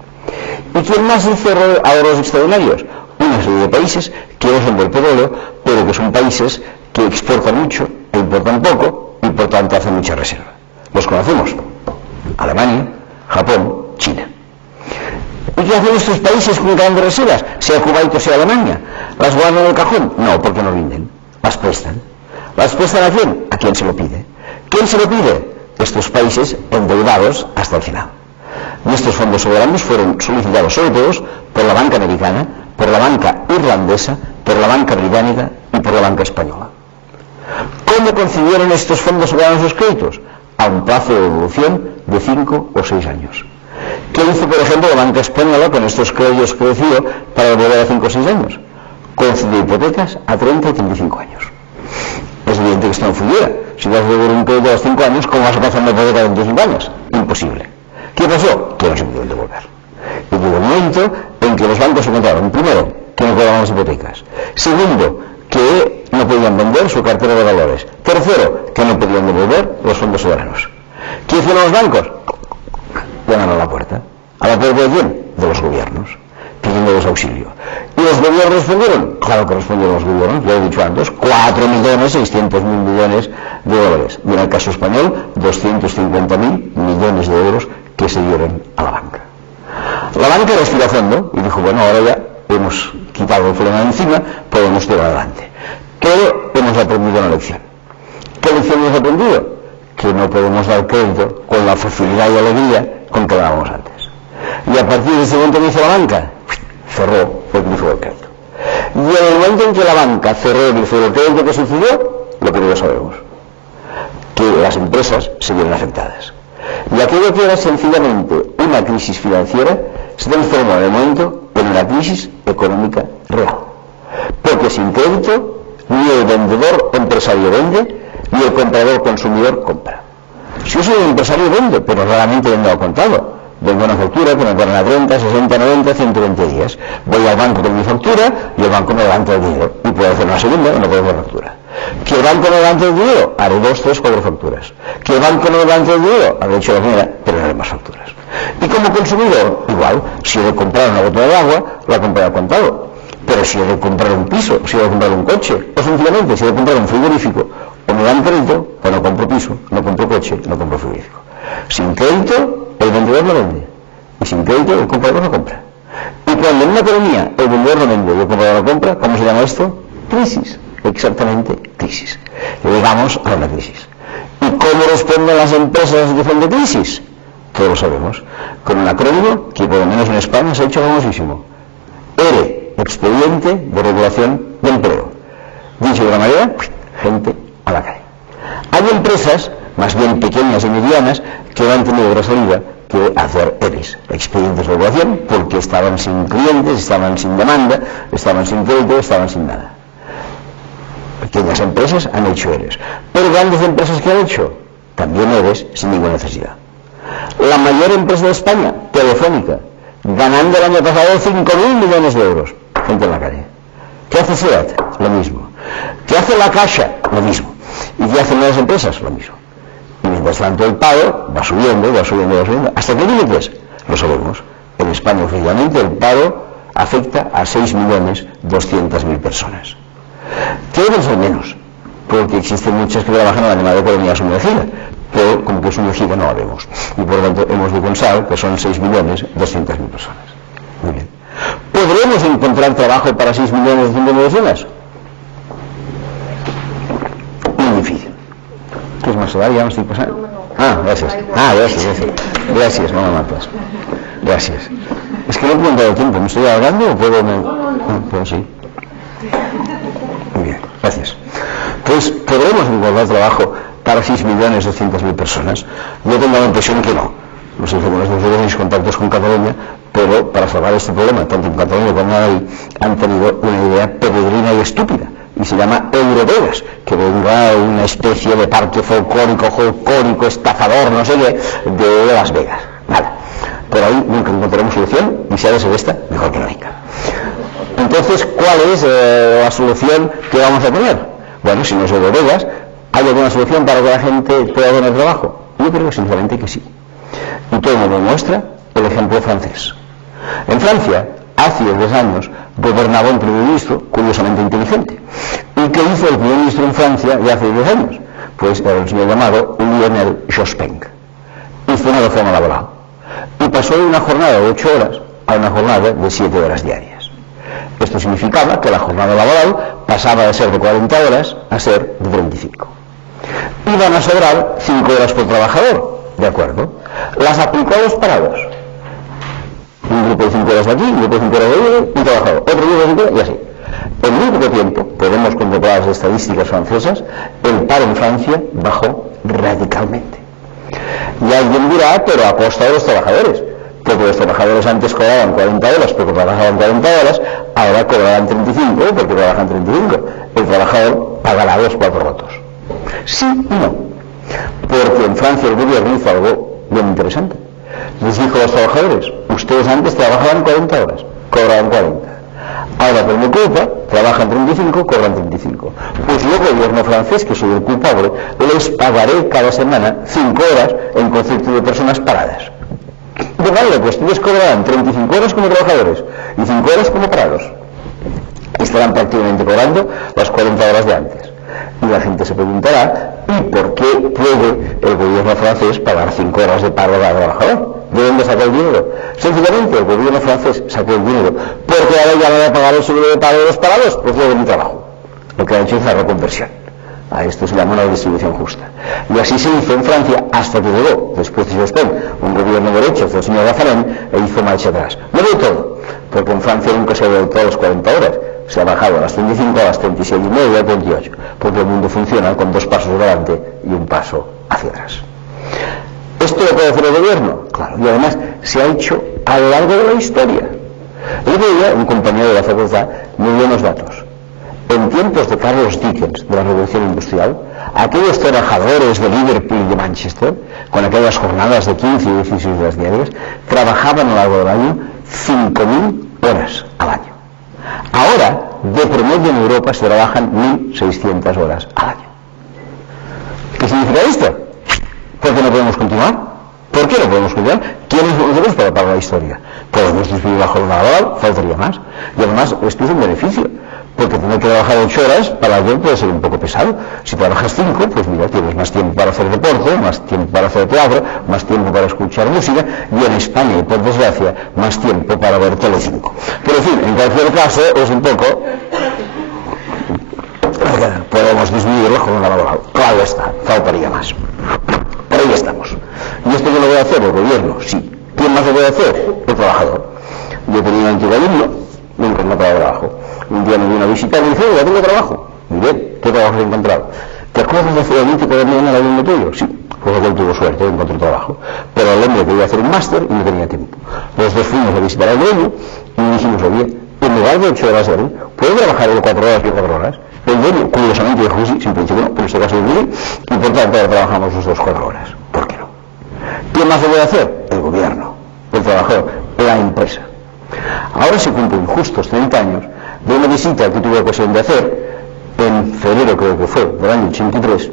¿Y quién más hizo ahorros extraordinarios? Una serie de países que no son del petróleo, pero que son países que exportan mucho e importan poco y por tanto hacen mucha reserva. Los conocemos: Alemania, Japón, China. ¿Y qué hacen estos países con grandes reservas, sea Kuwait o sea Alemania? ¿Las guardan en el cajón? No, porque no rinden. Las prestan. ¿Las prestan a quién? A quien se lo pide. ¿Quién se lo pide? Estos países endeudados hasta el final. Y estos fondos soberanos fueron solicitados sobre todo por la banca americana, por la banca irlandesa, por la banca británica y por la banca española. ¿Cómo concedieron estos fondos soberanos los créditos? A un plazo de devolución de 5 o 6 años. ¿Qué hizo, por ejemplo, la banca española con estos créditos que decidió para devolver a 5 o 6 años? Concedió hipotecas a 30 y 35 años. Es evidente que esto no funcionara. Si vas a devolver un crédito a los 5 años, ¿cómo vas a pasar una hipoteca a 25 años? Imposible. ¿Qué pasó? Que no se pudieron devolver. Y llegó un momento en que los bancos se encontraron, primero, que no cobraban las hipotecas; segundo, que no podían vender su cartera de valores; tercero, que no podían devolver los fondos soberanos. ¿Qué hicieron los bancos? Llamaron a la puerta. ¿A la puerta de quién? De los gobiernos, pidiéndoles auxilio. ¿Y los gobiernos respondieron? Claro que respondieron los gobiernos, ya he dicho antes, 4.600.000 millones de dólares. Y en el caso español, 250.000 millones de euros que se dieron a la banca. La banca respiró a fondo y dijo: bueno, ahora ya hemos quitado el problema de encima, podemos tirar adelante. Pero hemos aprendido una lección. ¿Qué lección hemos aprendido? Que no podemos dar crédito con la facilidad y alegría con que dábamos antes. Y a partir de ese momento, ¿qué hizo la banca? Cerró el grifo del crédito. Y en el momento en que la banca cerró el grifo del crédito, ¿qué sucedió? Lo que todos sabemos: que las empresas se vieron afectadas. Y aquello que era sencillamente una crisis financiera se transformó en el momento en una crisis económica real. Porque sin crédito, ni el vendedor empresario vende, ni el comprador consumidor compra. Si yo soy un empresario, vendo, pero raramente vendo al contado. Vendo una factura que me ponen a 30, 60, 90, 120 días. Voy al banco con mi factura y el banco me levanta el dinero. Y puedo hacer una segunda y no puedo hacer factura. Que el banco me levante el dinero, haré 2, 3, 4 facturas. Que el banco no me levante el dinero, habré hecho la primera, pero no haré más facturas. Y como consumidor, igual, si he de comprar una botella de agua, la compraré al contado. Pero si he de comprar un piso, si he de comprar un coche, o sencillamente si he de comprar un frigorífico, o me dan crédito, o no compro piso, no compro coche, no compro frigorífico. Sin crédito, el vendedor no vende. Y sin crédito, el comprador no compra. Y cuando en una economía el vendedor no vende y el comprador no compra, ¿cómo se llama esto? Crisis. Exactamente, crisis. Llegamos a una crisis. ¿Y cómo responden las empresas a la situación de crisis? Todos lo sabemos. Con un acrónimo que por lo menos en España se ha hecho famosísimo: ERE, Expediente de Regulación de Empleo. Dicho de una manera, gente a la calle. Hay empresas, más bien pequeñas y medianas, que no han tenido otra salida que hacer ERES, expedientes de regulación, porque estaban sin clientes, estaban sin demanda, estaban sin crédito, estaban sin nada. Pequeñas empresas han hecho ERES, pero grandes empresas que han hecho también ERES sin ninguna necesidad. La mayor empresa de España, Telefónica, ganando el año pasado 5.000 millones de euros, gente en la calle. ¿Qué hace SEAT? Lo mismo. ¿Qué hace la Caixa? Lo mismo. ¿Y qué hacen las empresas? Lo mismo. Y mientras tanto el paro va subiendo, va subiendo, va subiendo. ¿Hasta qué límites? Lo sabemos. En España oficialmente el paro afecta a 6.200.000 personas. ¿Qué deben ser menos? Porque existen muchas que trabajan en la llamada economía sumergida, pero como que sumergida no la vemos. Y por lo tanto hemos de pensar que son 6.200.000 personas. Muy bien. ¿Podremos encontrar trabajo para 6.200.000 personas? Muy difícil. ¿Qué es más edad? Ya me estoy pasando. Gracias. Gracias, no me matas. Gracias. Es que no he preguntado el tiempo. ¿Me estoy alargando o puedo...? Pues sí. Muy bien, gracias. pues podremos encontrar trabajo para 6.200.000 personas. Yo tengo la impresión que no. No sé cómo nosotros tenéis contactos con Cataluña, pero para salvar este problema, tanto en Cataluña como en Madrid, han tenido una idea peregrina y estúpida, y se llama Eurovegas, que venga una especie de parque folclórico, estafador, no sé qué, de Las Vegas. Vale. Por ahí nunca encontraremos solución, y si ha de ser esta, mejor que no venga. Entonces, ¿cuál es la solución que vamos a tener? Bueno, si no es Eurovegas, ¿hay alguna solución para que la gente pueda tener trabajo? Yo creo sinceramente que sí. Y todo lo demuestra el ejemplo francés. En Francia, hace 10 años, gobernaba un primer ministro curiosamente inteligente. ¿Y qué hizo el primer ministro en Francia ya hace 10 años? Pues era el señor llamado Lionel Jospin. Hizo una reforma laboral. Y pasó de una jornada de 8 horas a una jornada de 7 horas diarias. Esto significaba que la jornada laboral pasaba de ser de 40 horas a ser de 35. Iban a sobrar 5 horas por trabajador, ¿de acuerdo? Las aplicó a los parados. Un grupo de 5 horas de aquí, un grupo de 5 horas de allí, un trabajador, otro grupo de 5 horas y así. En muy poco tiempo, podemos contemplar las estadísticas francesas, el paro en Francia bajó radicalmente. Y alguien dirá, pero a costa de los trabajadores, porque los trabajadores antes cobraban 40 horas porque trabajaban 40 horas, ahora cobrarán 35 porque trabajan 35. El trabajador pagará los 4 rotos. Sí y no, porque en Francia el gobierno hizo algo bien interesante. Les dijo a los trabajadores, ustedes antes trabajaban 40 horas, cobraban 40. Ahora por mi culpa, trabajan 35, cobran 35. Pues yo, gobierno francés, que soy el culpable, les pagaré cada semana 5 horas en concepto de personas paradas. De vale, pues ustedes cobrarán 35 horas como trabajadores y 5 horas como parados. Estarán prácticamente cobrando las 40 horas de antes. Y la gente se preguntará, ¿y por qué puede el gobierno francés pagar 5 horas de paro a cada trabajador? ¿De dónde saca el dinero? Sencillamente el gobierno francés sacó el dinero porque ahora ya no va a pagar el seguro de paro de los parados, pues yo de mi trabajo. Lo que ha hecho es la reconversión. A esto se llama una distribución justa. Y así se hizo en Francia hasta que llegó, después de Jospin, un gobierno de derecha, del señor Raffarin, e hizo marcha atrás. No de todo, porque en Francia nunca se ha vuelto a las 40 horas. Se ha bajado a las 35, a las 36 y media, a 38, porque el mundo funciona con 2 pasos adelante y 1 paso hacia atrás. ¿Esto lo puede hacer el gobierno? Claro, y además se ha hecho a lo largo de la historia. El otro día, un compañero de la facultad me dio unos datos. En tiempos de Carlos Dickens, de la Revolución Industrial, aquellos trabajadores de Liverpool y de Manchester, con aquellas jornadas de 15 y 16 horas diarias, trabajaban a lo largo del año 5.000 horas al año. Ahora, de promedio en Europa, se trabajan 1.600 horas al año. ¿Qué significa esto? ¿Por qué no podemos continuar? ¿Por qué no podemos continuar? ¿Quiénes somos nosotros para parar la historia? Podemos disminuir la jornada laboral, faltaría más. Y además, esto es un beneficio, porque tener que trabajar 8 horas para alguien puede ser un poco pesado. Si trabajas 5, pues mira, tienes más tiempo para hacer deporte, más tiempo para hacer teatro, más tiempo para escuchar música, y en España, y por desgracia, más tiempo para ver Telecinco. Pero en fin, en cualquier caso, es un poco... podemos disminuir la jornada laboral. Claro está, faltaría más. Por ahí estamos. ¿Y esto qué lo voy a hacer? ¿El gobierno? Sí. ¿Quién más lo puede hacer? El trabajador. Yo tenía un antiguo alumno, nunca encontraba trabajo. Un día me vino a visitar y me dice, ya tengo trabajo. Muy bien, ¿qué trabajo has encontrado? ¿Te acuerdas de fulanito que venía en el alumno tuyo? Sí, pues aquel tuvo suerte, encontró trabajo. Pero el hombre quería hacer un máster y no tenía tiempo. Los dos fuimos a visitar al dueño y le dijimos, oye, en lugar de 8 horas de él, ¿puedo trabajar de 4 horas y 4 horas? El dueño, curiosamente, dijo sí, siempre dice que no, pero en este caso yo sí, y por tanto ahora trabajamos los 2 4 horas. ¿Por qué no? ¿Quién más lo puede hacer? El gobierno, el trabajador, la empresa. Ahora se cumplen justos 30 años de una visita que tuve ocasión de hacer en febrero, creo que fue, del año 83,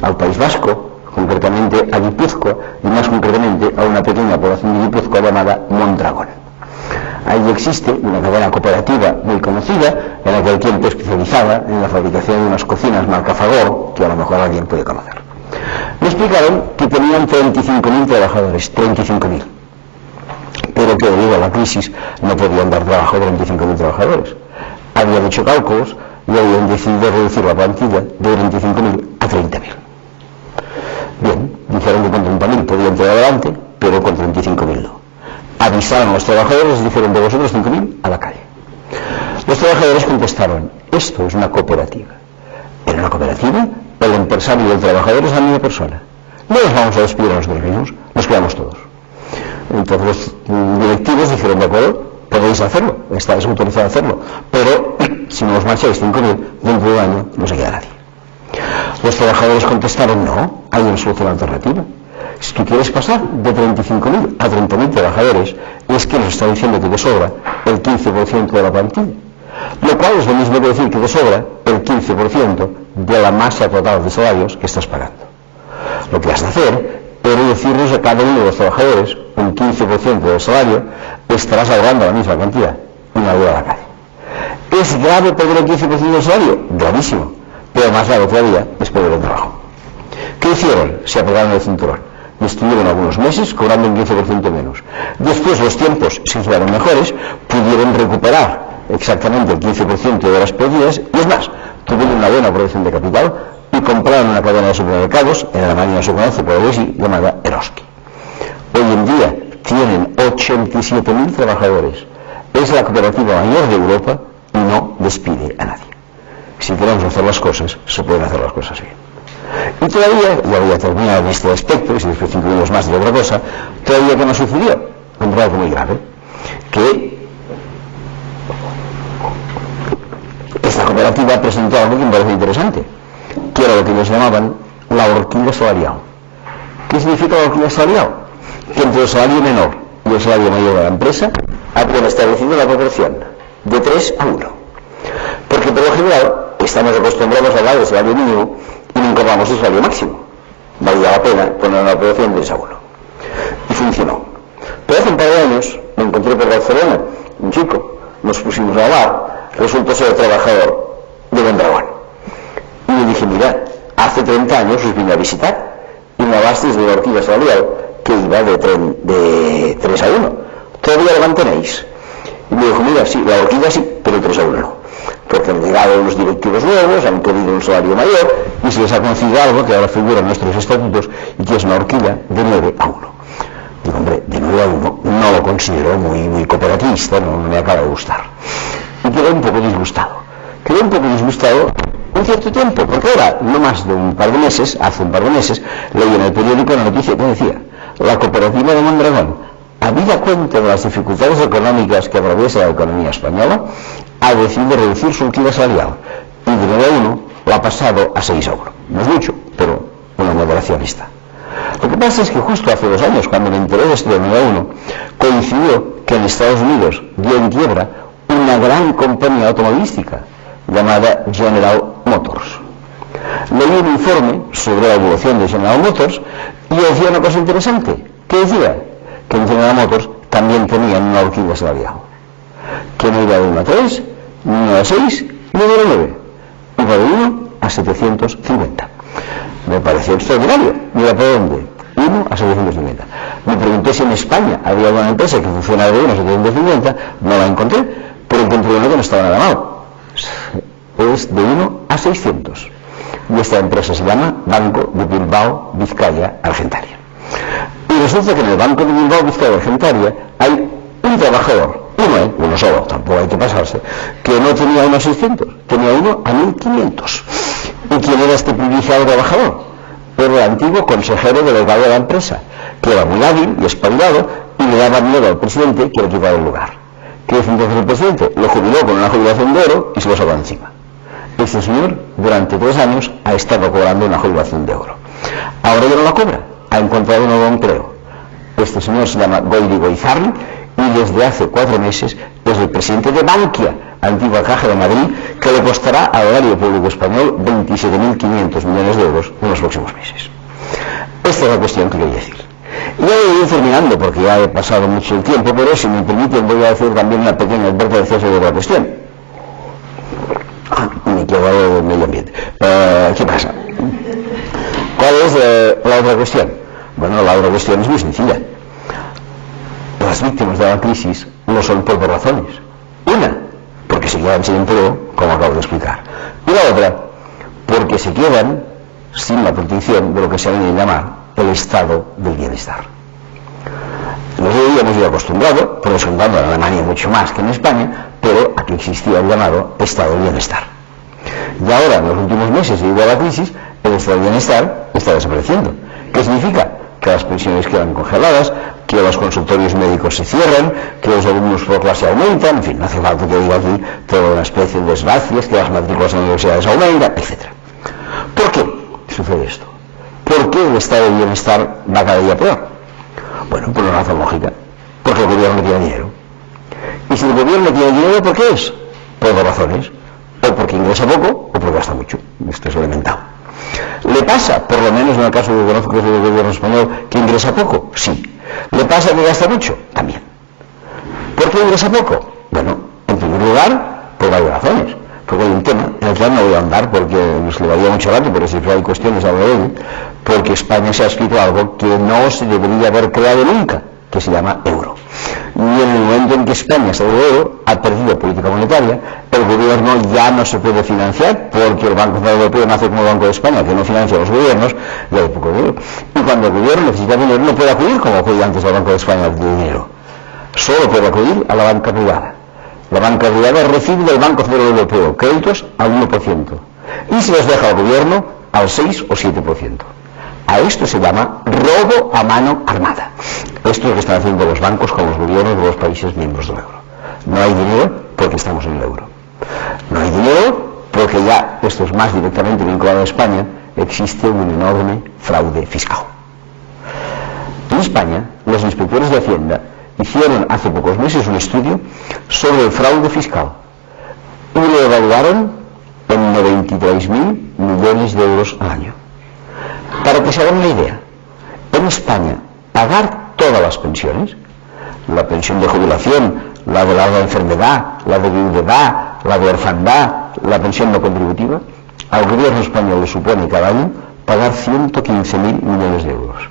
al País Vasco, concretamente a Guipúzcoa, y más concretamente a una pequeña población de Guipúzcoa llamada Mondragón. Ahí existe una cadena cooperativa muy conocida, en aquel tiempo especializada en la fabricación de unas cocinas marca Fagor, que a lo mejor alguien puede conocer. Me explicaron que tenían 35.000 trabajadores, 35.000. Pero que debido a la crisis no podían dar trabajo a 35.000 trabajadores. Habían hecho cálculos y habían decidido reducir la plantilla de 35.000 a 30.000. Bien, dijeron que con 30.000 podían tirar adelante, pero con 35.000 no. Avisaron a los trabajadores y dijeron, de vosotros 5.000 a la calle. Los trabajadores contestaron, esto es una cooperativa. En una cooperativa, el empresario y el trabajador es la misma persona. No nos vamos a despedir a nosotros mismos, nos quedamos todos. Entonces los directivos dijeron, de acuerdo, podéis hacerlo, estáis autorizados a hacerlo, pero si no os marcháis 5.000, dentro de un año no se queda nadie. Los trabajadores contestaron, no, hay una solución alternativa. Si tú quieres pasar de 35.000 a 30.000 trabajadores, es que nos está diciendo que te sobra el 15% de la plantilla. Lo cual es lo mismo que decir que te sobra el 15% de la masa total de salarios que estás pagando. Lo que has de hacer es decirles a cada uno de los trabajadores un 15% del salario, estarás ahorrando la misma cantidad y nadie va a la calle. ¿Es grave perder el 15% del salario? Gravísimo, pero más grave todavía es perder el trabajo. ¿Qué hicieron? Se apegaron el cinturón. Estuvieron algunos meses cobrando un 15% menos. Después los tiempos se hicieron mejores, pudieron recuperar exactamente el 15% de las pérdidas y es más, tuvieron una buena producción de capital y compraron una cadena de supermercados, en Alemania se conoce por así, llamada Eroski. Hoy en día tienen 87.000 trabajadores. Es la cooperativa mayor de Europa y no despide a nadie. Si queremos hacer las cosas, se pueden hacer las cosas bien. Y todavía, ya voy a terminar en este aspecto, y si después incluimos más de otra cosa, todavía que nos sucedió, un algo muy grave, que esta cooperativa presentó algo que me parece interesante, que era lo que ellos llamaban la horquilla salarial. ¿Qué significa la horquilla salarial? Que entre el salario menor y el salario mayor de la empresa habían establecido la proporción de 3 a 1. Porque por lo general estamos acostumbrados a hablar del salario mínimo y nunca hablamos del salario máximo. Valía la pena poner una proporción de 3 a 1. Y funcionó. Pero hace un par de años me encontré por Barcelona un chico, nos pusimos a hablar, resultó ser el trabajador de Mondragón. Y le dije, mira, hace 30 años os vine a visitar y me hablasteis de la horquilla salarial que iba de 3 a 1. ¿Todavía lo mantenéis? Y me dijo, mira, sí, la horquilla sí, pero 3 a 1 no. Porque han llegado los directivos nuevos, han querido un salario mayor y se les ha concedido algo que ahora figura en nuestros estatutos y que es una horquilla de 9 a 1. Digo, hombre, de 9 a 1 no lo considero muy cooperativista, no me acaba de gustar. Y quedé un poco disgustado. Un cierto tiempo, porque ahora, no más de un par de meses, hace un par de meses, leí en el periódico una noticia que decía, la cooperativa de Mondragón, habida cuenta de las dificultades económicas que atraviesa la economía española, ha decidido reducir su horquilla salarial y de 9 a 1 lo ha pasado a 6 a 1. No es mucho, pero una moderación está. Lo que pasa es que justo hace 2 años, cuando me enteré de esto de 9 a 1, coincidió que en Estados Unidos dio en quiebra una gran compañía automovilística llamada General Motors. Leí un informe sobre la evolución de General Motors y decía una cosa interesante. ¿Qué decía? Que en General Motors también tenían una horquilla salarial, que no iba de 1 a 3, ni 1 a 6, ni de 9, iba de 1 a 750. Me pareció extraordinario. Mira por dónde, 1 a 750. Me pregunté si en España había alguna empresa que funcionara de 1 a 750, no la encontré, pero encontré uno que no estaba nada mal. Es de 1 a 600. Y esta empresa se llama Banco de Bilbao Vizcaya Argentaria. Y resulta que en el Banco de Bilbao Vizcaya Argentaria hay un trabajador, uno solo, tampoco hay que pasarse, que no tenía 1 a 600, tenía 1 a 1500. ¿Y quién era este privilegiado trabajador? Era el antiguo consejero delegado de la empresa, que era muy hábil y espabilado y le daba miedo al presidente que le quitara el lugar. ¿Qué hizo entonces el presidente? Lo jubiló con una jubilación de oro y se lo sacó encima. Este señor durante 3 años ha estado cobrando una jubilación de oro. Ahora ya no la cobra, ha encontrado un nuevo empleo. Este señor se llama Goyri Goizarri y desde hace 4 meses es el presidente de Bankia, antigua Caja de Madrid, que le costará al erario público español 27.500 millones de euros en los próximos meses. Esta es la cuestión que quería decir. Y ya voy a ir terminando porque ya he pasado mucho el tiempo, pero si me permiten voy a decir también una pequeña advertencia sobre otra cuestión. Me quedo del medio ambiente. ¿Qué pasa? ¿Cuál es la otra cuestión? Bueno, la otra cuestión es muy sencilla. Las víctimas de la crisis no son por 2 razones. Una, porque se quedan sin empleo, como acabo de explicar. Y la otra, porque se quedan sin la protección de lo que se ha venido a llamar el estado del bienestar. Nosotros ya hemos ido acostumbrados, por descontando en Alemania mucho más que en España, pero aquí existía el llamado estado del bienestar. Y ahora, en los últimos meses, debido a la crisis, el estado de bienestar está desapareciendo. ¿Qué significa? Que las pensiones quedan congeladas, que los consultorios médicos se cierran, que los alumnos por clase aumentan, en fin, no hace falta que diga aquí toda una especie de desgracias, que las matrículas en las universidades aumentan, etc. ¿Por qué sucede esto? ¿Por qué el estado de bienestar va cada día peor? Bueno, por una razón lógica, porque el gobierno no tiene dinero. Y si el gobierno no tiene dinero, ¿por qué es? Por dos razones, o porque ingresa poco, o porque gasta mucho. Esto es elemental. ¿Le pasa, por lo menos en el caso que conozco del gobierno español, que ingresa poco? Sí. ¿Le pasa que gasta mucho? También. ¿Por qué ingresa poco? Bueno, en primer lugar, por varias razones. Porque hay un tema en el que no voy a andar porque nos llevaría mucho rato, pero si hay cuestiones algo de él, porque España se ha escrito algo que no se debería haber creado nunca, que se llama euro. Y en el momento en que España se de euro, ha perdido política monetaria, el gobierno ya no se puede financiar, porque el Banco Central Europeo nace como Banco de España, que no financia a los gobiernos, y hay poco dinero. Y cuando el gobierno necesita dinero, no puede acudir como acudía antes al Banco de España de dinero. Solo puede acudir a la banca privada. La banca privada recibe del Banco Central Europeo créditos al 1%, y se los deja al gobierno al 6 o 7%. A esto se llama robo a mano armada. Esto es lo que están haciendo los bancos con los gobiernos de los países miembros del euro. No hay dinero porque estamos en el euro. No hay dinero porque ya, esto es más directamente vinculado a España, existe un enorme fraude fiscal. En España, los inspectores de Hacienda hicieron hace pocos meses un estudio sobre el fraude fiscal y lo evaluaron en 93.000 millones de euros al año. Para que se hagan una idea, en España, pagar todas las pensiones, la pensión de jubilación, la de larga enfermedad, la de viudedad, la de orfandad, la pensión no contributiva, al gobierno español le supone cada año pagar 115.000 millones de euros.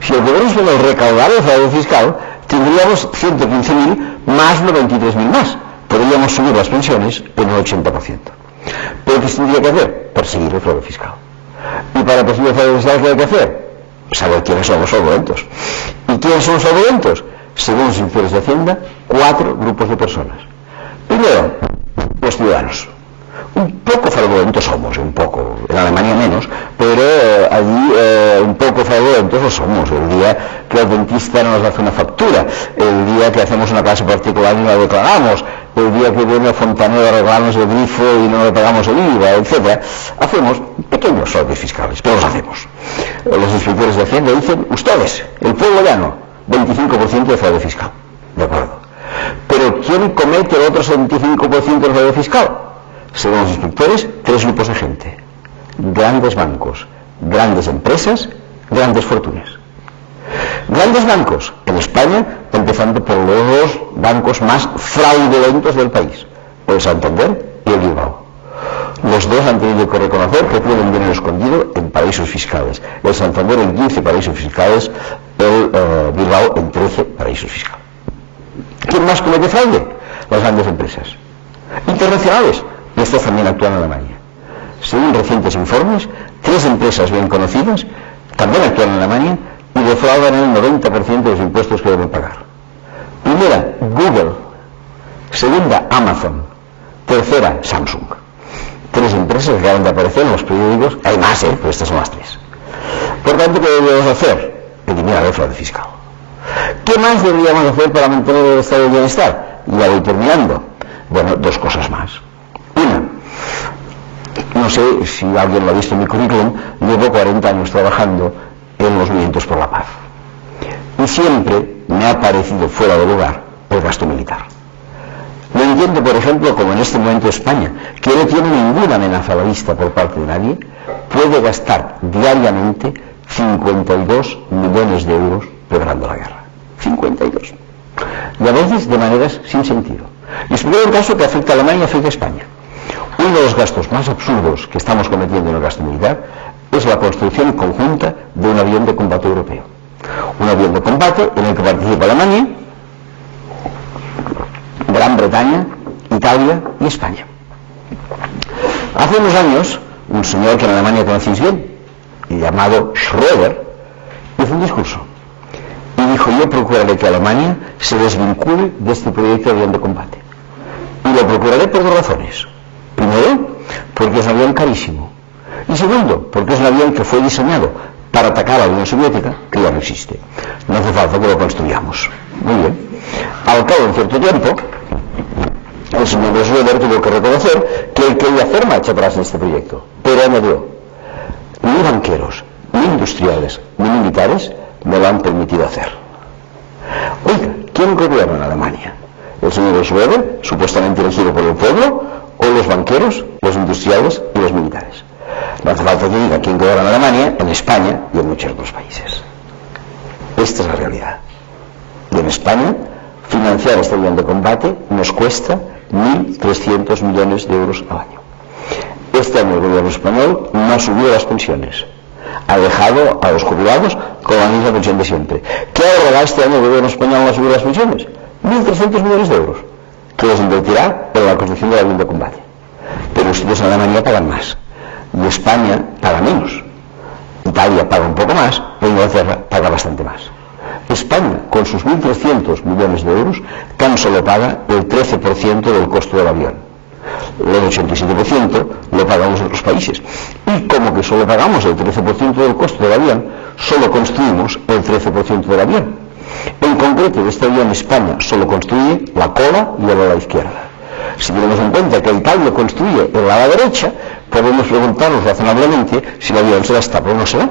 Si el gobierno español recaudara el fraude fiscal, tendríamos 115.000 más 93.000 más. Podríamos subir las pensiones en un 80%. ¿Pero qué se tendría que hacer? Perseguir el fraude fiscal. Y para perseguir el fraude fiscal, ¿qué hay que hacer? Saber quiénes son los fraudulentos. ¿Y quiénes son los fraudulentos? Según los inspectores de Hacienda, 4 grupos de personas. Primero, los ciudadanos. Un poco fraudulentos somos, un poco, en Alemania menos, pero allí un poco fraudulentos lo somos. El día que el dentista no nos hace una factura, el día que hacemos una clase particular y no la declaramos, el día que viene el fontanero a arreglarnos el grifo y no le pagamos el IVA, etc. Hacemos pequeños fraudes fiscales, pero los hacemos. Los inspectores de Hacienda dicen, ustedes, el pueblo llano, 25% de fraude fiscal. De acuerdo. Pero ¿quién comete el otro 75% de fraude fiscal? Según los inspectores, 3 grupos de gente: grandes bancos, grandes empresas, grandes fortunas. Grandes bancos, en España, empezando por los bancos más fraudulentos del país, el Santander y el Bilbao. Los dos han tenido que reconocer que tienen dinero escondido en paraísos fiscales. El Santander en 15 paraísos fiscales, el Bilbao en 13 paraísos fiscales. ¿Quién más comete fraude? Las grandes empresas internacionales. Y estos también actúan en Alemania. Según recientes informes, 3 empresas bien conocidas también actúan en Alemania y defraudan el 90% de los impuestos que deben pagar. Primera, Google. Segunda, Amazon. Tercera, Samsung. 3 empresas que acaban de aparecer en los periódicos. Hay más, pero estas son las 3. Por tanto, ¿qué debemos hacer? Eliminar el fraude fiscal. ¿Qué más deberíamos hacer para mantener el estado de bienestar? Y ya voy terminando. Bueno, 2 cosas más. Una, no sé si alguien lo ha visto en mi currículum, llevo 40 años trabajando en los movimientos por la paz. Y siempre me ha parecido fuera de lugar el gasto militar. No entiendo, por ejemplo, como en este momento España, que no tiene ninguna amenaza a la vista por parte de nadie, puede gastar diariamente 52 millones de euros preparando la guerra. 52. Y a veces de maneras sin sentido. Y es un caso que afecta a Alemania y afecta a España. Uno de los gastos más absurdos que estamos cometiendo en el gasto militar es la construcción conjunta de un avión de combate europeo. Un avión de combate en el que participa Alemania, Gran Bretaña, Italia y España. Hace unos años, un señor que en Alemania conocéis bien, llamado Schröder, hizo un discurso y dijo: yo procuraré que Alemania se desvincule de este proyecto de avión de combate. Y lo procuraré por 2 razones. Primero, porque es un avión carísimo. Y segundo, porque es un avión que fue diseñado para atacar a la Unión Soviética, que ya no existe. No hace falta que lo construyamos. Muy bien. Al cabo de un cierto tiempo, el señor Schroeder tuvo que reconocer que él quería hacer marcha atrás en este proyecto, pero añadió: ni banqueros, ni industriales, ni militares me lo han permitido hacer. Oiga, ¿quién gobierna en Alemania? ¿El señor Schroeder, supuestamente elegido por el pueblo, o los banqueros, los industriales y los militares? No hace falta que diga quién gobierna en Alemania, en España y en muchos otros países. Esta es la realidad. Y en España, financiar este avión de combate nos cuesta 1.300 millones de euros al año. Este año el gobierno español no ha subido las pensiones. Ha dejado a los jubilados con la misma pensión de siempre. ¿Qué ahorrará este año el gobierno español no ha subido las pensiones? 1.300 millones de euros, que los invertirá en la construcción del avión de combate. Pero ustedes en Alemania pagan más. Y España paga menos. Italia paga un poco más, pero Inglaterra paga bastante más. España, con sus 1.300 millones de euros, tan solo paga el 13% del costo del avión. El 87% lo pagamos en otros países. Y como que solo pagamos el 13% del costo del avión, solo construimos el 13% del avión. En concreto, de este avión España solo construye la cola y el ala izquierda. Si tenemos en cuenta que Italia construye el ala derecha, podemos preguntarnos razonablemente si el avión se la está o no se va.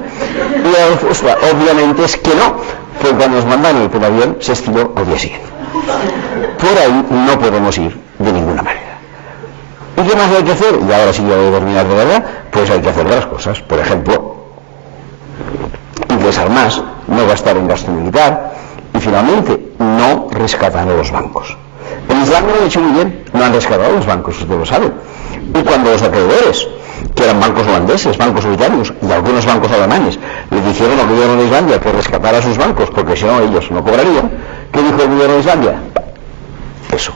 Y la respuesta obviamente es que no, porque cuando nos mandaron el avión se estrelló al día siguiente. Por ahí no podemos ir de ninguna manera. ¿Y qué más hay que hacer? Y ahora sí que voy a terminar de verdad. Pues hay que hacer otras cosas. Por ejemplo, ingresar más, no gastar en gasto militar y finalmente no rescatar a los bancos. En Islandia lo han hecho muy bien, no han rescatado a los bancos, ustedes lo saben. Y cuando los acreedores, que eran bancos holandeses, bancos británicos y algunos bancos alemanes, le dijeron al gobierno de Islandia que rescatara a sus bancos porque si no ellos no cobrarían, ¿qué dijo el gobierno de Islandia? Eso.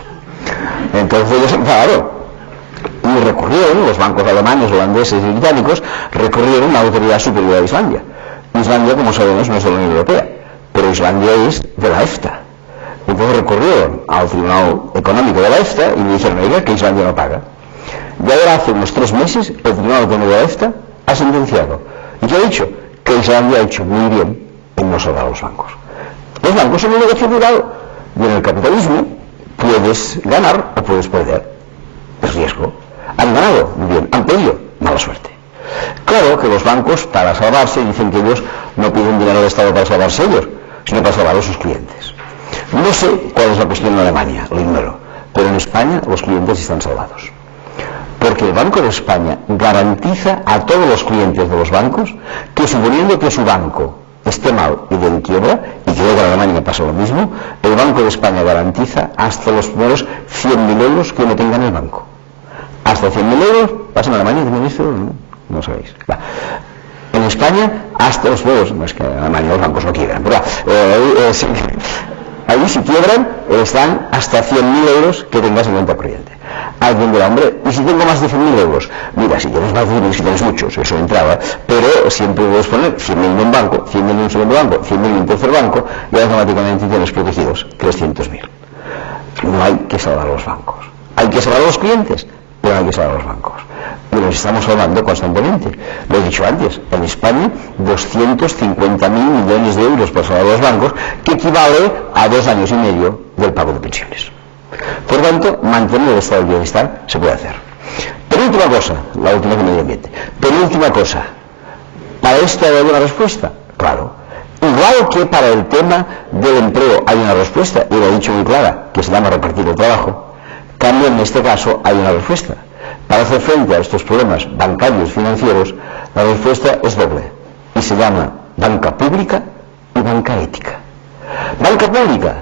Entonces ellos se enfadaron y recurrieron, los bancos alemanes, holandeses y británicos recurrieron a la autoridad superior de Islandia. Islandia, como sabemos, no es de la Unión Europea, pero Islandia es de la EFTA. Entonces recurrieron al Tribunal Económico de la EFTA y le dijeron, oiga, que Islandia no paga. Y ahora hace unos 3 meses el Tribunal Económico de la EFTA ha sentenciado. ¿Y qué ha dicho? Que Islandia ha hecho muy bien en no salvar a los bancos. Los bancos son un negocio privado y en el capitalismo puedes ganar o puedes perder. Es riesgo. Han ganado, muy bien. Han perdido, mala suerte. Claro que los bancos, para salvarse, dicen que ellos no piden dinero del Estado para salvarse ellos, sino para salvar a sus clientes. No sé cuál es la cuestión en Alemania, lo ignoro, pero en España los clientes están salvados. Porque el Banco de España garantiza a todos los clientes de los bancos que, suponiendo que su banco esté mal y de quiebra, y creo que en Alemania pasa lo mismo, el Banco de España garantiza hasta los primeros 100.000 euros que uno tenga en el banco. Hasta 100.000 euros, pasa en Alemania, no sabéis. Va. En España, hasta los primeros, no es que en Alemania los bancos no quiebran, pero ahí si quiebran, están hasta 100.000 euros que tengas en cuenta corriente. Alguien dirá, hombre, ¿y si tengo más de 100.000 euros? Mira, si tienes más de 100.000, si tienes muchos, eso entraba, pero siempre puedes poner 100.000 en un banco, 100.000 en un segundo banco, 100.000 en un tercer banco, y automáticamente tienes protegidos 300.000. No hay que salvar a los bancos. Hay que salvar a los clientes, pero hay que salvar a los bancos. Y los estamos salvando constantemente. Lo he dicho antes, en España 250.000 millones de euros para salvar a los bancos, que equivale a 2 años y medio del pago de pensiones. Por tanto, mantener el estado de bienestar se puede hacer. Penúltima cosa, la última de medio ambiente. Penúltima cosa, ¿para esto hay una respuesta? Claro. Igual que para el tema del empleo hay una respuesta, y lo he dicho muy clara, que se llama repartir el trabajo, también en este caso hay una respuesta. Para hacer frente a estos problemas bancarios y financieros, la respuesta es doble, y se llama banca pública y banca ética. Banca pública,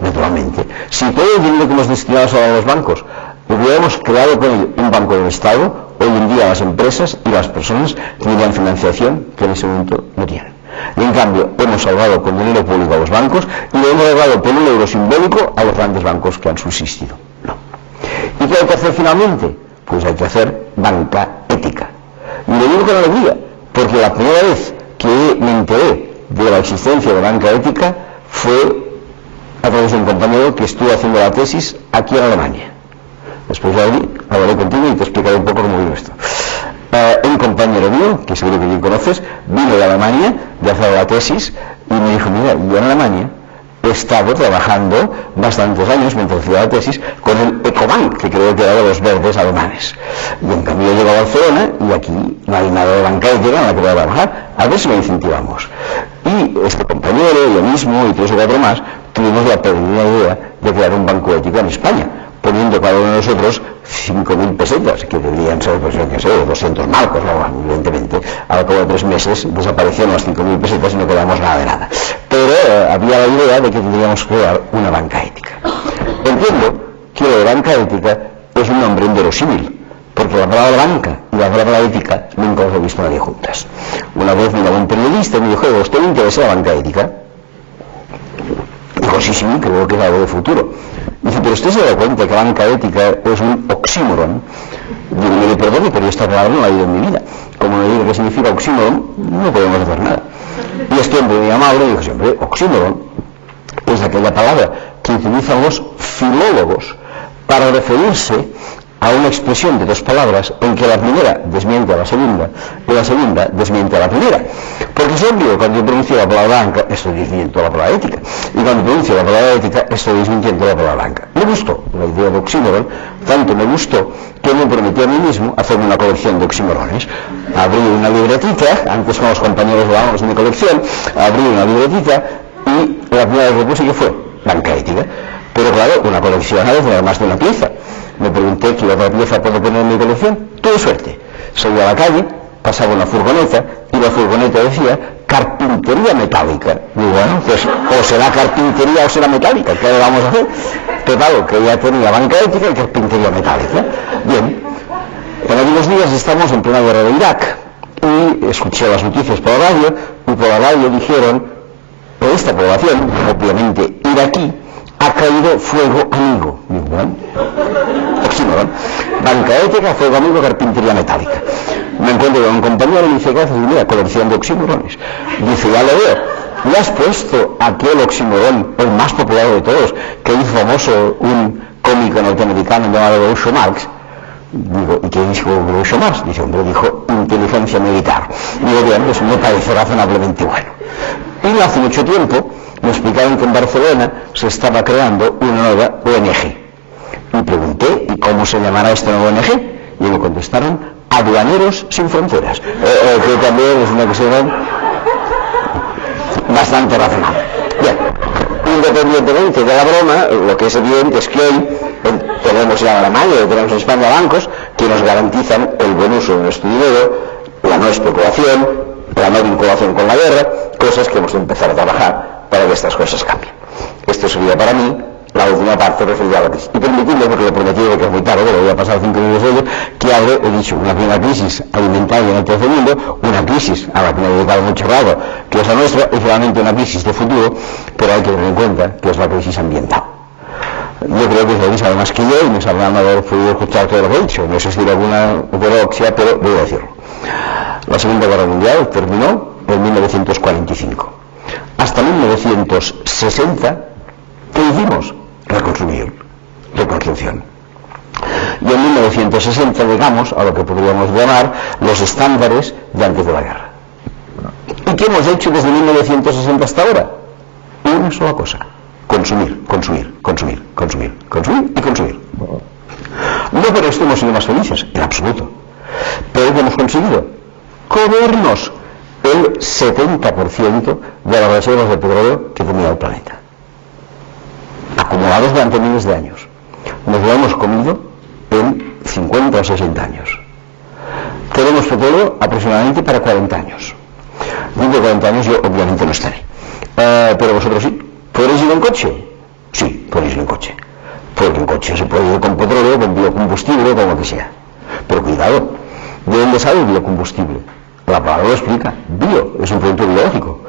naturalmente, si todo el dinero que hemos destinado a los bancos hubiéramos creado con ello un banco del Estado, hoy en día las empresas y las personas tendrían financiación que en ese momento no tienen. Y en cambio hemos salvado con dinero público a los bancos y lo hemos salvado por un euro simbólico a los grandes bancos que han subsistido. No. ¿Y qué hay que hacer finalmente? Pues hay que hacer banca ética. Y lo digo con alegría, porque la primera vez que me enteré de la existencia de banca ética fue a través de un compañero que estuvo haciendo la tesis aquí en Alemania. Después ya hablaré contigo y te explicaré un poco cómo vivo esto. Un compañero mío, que seguro que bien conoces, vino de Alemania de hacer la tesis y me dijo, mira, yo en Alemania he estado trabajando bastantes años mientras hacía la tesis con el Ecobank, que creo que era de los verdes alemanes. Y en cambio yo llego a Barcelona y aquí no hay nada de banca ética en la que voy a trabajar. A ver si lo incentivamos. Y este compañero, yo mismo y 3 o 4 más, tuvimos la pequeña idea de crear un banco ético en España, poniendo cada uno de nosotros 5.000 pesetas, que deberían ser, pues yo qué sé, 200 marcos, ¿no? Evidentemente, al cabo de 3 meses desaparecieron las 5.000 pesetas y no quedamos nada de nada. Pero había la idea de que tendríamos que crear una banca ética. Entiendo que lo de banca ética es un nombre inverosímil, porque la palabra banca y la palabra ética nunca las he visto nadie juntas. Una vez me llamó un periodista y me dijo, ¿usted le interesa la banca ética? Dijo, sí, creo que es algo de futuro. Dice, pero usted se da cuenta que banca ética es un oxímoron. Digo, mire, perdone, pero esta palabra no la he oído en mi vida. Como no digo qué significa oxímoron, no podemos hacer nada. Y este hombre muy amable dijo siempre, oxímoron es aquella palabra que utilizan los filólogos para referirse a una expresión de 2 palabras en que la primera desmiente a la segunda y la segunda desmiente a la primera. Porque es obvio, cuando yo pronuncio la palabra banca, estoy desmintiendo la palabra ética. Y cuando pronuncio la palabra ética, estoy desmintiendo la palabra banca. Me gustó la idea de oxímoron, tanto me gustó que me prometí a mí mismo hacerme una colección de oxímorones. Abrí una libretita, antes con los compañeros dábamos mi colección, abrí una libretita y la primera vez que puse que fue banca ética. Pero claro, una colección ha de tener más de una pieza. Me pregunté qué otra pieza puedo poner en mi colección. Tuve suerte. Salí a la calle, pasaba una furgoneta y la furgoneta decía carpintería metálica. Digo, bueno, pues o será carpintería o será metálica. ¿Qué le vamos a hacer? Total, que ya tenía banca ética y carpintería metálica. Bien. En algunos días estamos en plena guerra de Irak y escuché las noticias por la radio y por la radio dijeron que esta población, obviamente iraquí, ha caído fuego amigo. Digo, bueno, oxímoron. Banca ética, fuego amigo, carpintería metálica. Me encuentro con un compañero y me dice, gracias, mira, colección de oxímorones. Dice, ya lo veo. ¿Le has puesto aquel oxímoron, el más popular de todos, que hizo famoso un cómico norteamericano llamado Groucho Marx? Digo, ¿y qué dijo Groucho Marx? Dice, hombre, dijo inteligencia militar. Digo, bien, eso me parece razonablemente bueno. Y no hace mucho tiempo me explicaron que en Barcelona se estaba creando una nueva ONG. Y pregunté, ¿y cómo se llamará esta nueva ONG? Y me contestaron, Aduaneros Sin Fronteras, que también es una cuestión bastante razonable. Bien, independientemente de la broma, lo que es evidente es que hoy tenemos ya en Alemania y tenemos en España bancos que nos garantizan el buen uso de nuestro dinero, la no especulación, la no vinculación con la guerra, cosas que hemos de empezar a trabajar para que estas cosas cambien. Esto sería para mí la última parte referida a la crisis. Y permitidme, porque lo prometí que es muy tarde, que lo voy a pasar 5 minutos de ello, que hable, he dicho, una primera crisis alimentaria en el tercer mundo, una crisis a la que me he dedicado mucho rato, que es la nuestra, y finalmente una crisis de futuro, pero hay que tener en cuenta que es la crisis ambiental. Yo creo que ustedes saben más que yo y me sabrán no haber podido escuchar todo lo que he dicho. No sé si alguna heterodoxia, pero voy a decirlo. La Segunda Guerra Mundial terminó en 1945. Hasta 1960, ¿qué hicimos? Reconstrucción. Y en 1960 llegamos a lo que podríamos llamar los estándares de antes de la guerra. ¿Y qué hemos hecho desde 1960 hasta ahora? Una sola cosa. Consumir. No por esto hemos sido más felices, en absoluto. Pero ¿qué hemos conseguido? Comernos el 70% de las reservas de petróleo que tenía el planeta, acumulados durante miles de años. Nos lo hemos comido en 50 o 60 años. Tenemos petróleo aproximadamente para 40 años. Dentro de 40 años yo obviamente no estaré, pero vosotros sí. ¿Podréis ir en coche? Sí, podéis ir en coche. Porque en coche se puede ir con petróleo, con biocombustible, con lo que sea. Pero cuidado, ¿de dónde sale el biocombustible? La palabra lo explica. Bio es un producto biológico.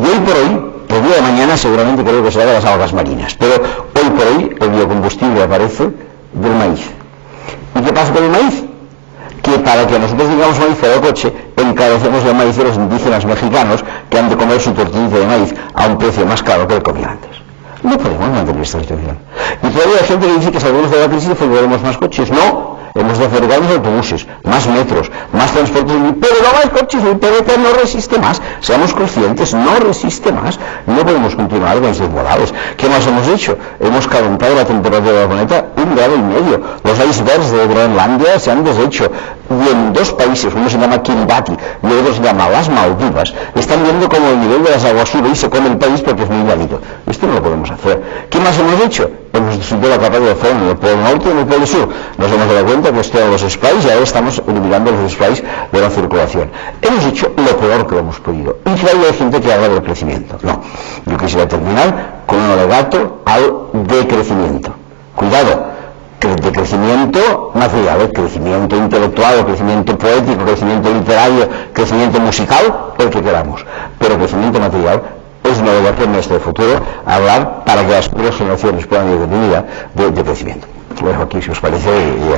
Y hoy por hoy, el día de mañana seguramente creo que será de las algas marinas. Pero hoy por hoy el biocombustible aparece del maíz. ¿Y qué pasa con el maíz? Que para que nosotros digamos maíz al coche, encarecemos el maíz de los indígenas mexicanos que han de comer su tortillita de maíz a un precio más caro que el que comía antes. No podemos mantener esta situación. Y todavía hay gente que dice que salimos de la crisis y fabricaremos más coches. No, hemos de fabricar más autobuses, más metros, más transportes, pero no más coches, el PVC no resiste más. Seamos conscientes, no resiste más. No podemos continuar con estos modales. ¿Qué más hemos hecho? Hemos calentado la temperatura del planeta 1,5 grados. Los icebergs de Groenlandia se han deshecho. Y en 2 países, uno se llama Kiribati y el otro se llama las Maldivas, están viendo como el nivel de las aguas sube y se come el país porque es muy llanito. Esto no lo podemos hacer. ¿Qué más hemos hecho? Hemos destruido la capa de ozono en el polo norte y en el polo sur. Nos hemos dado cuenta que esto eran los sprays y ahora estamos eliminando los sprays de la circulación. Hemos hecho lo peor que hemos podido. Y todavía hay gente que habla del crecimiento. No. Yo quisiera terminar con un alegato al decrecimiento. Cuidado. De crecimiento material, crecimiento intelectual, crecimiento poético, crecimiento literario, crecimiento musical, el que queramos. Pero crecimiento material es una obligación en nuestro futuro hablar para que las futuras generaciones puedan ir de crecimiento. Lo dejo aquí si os parece y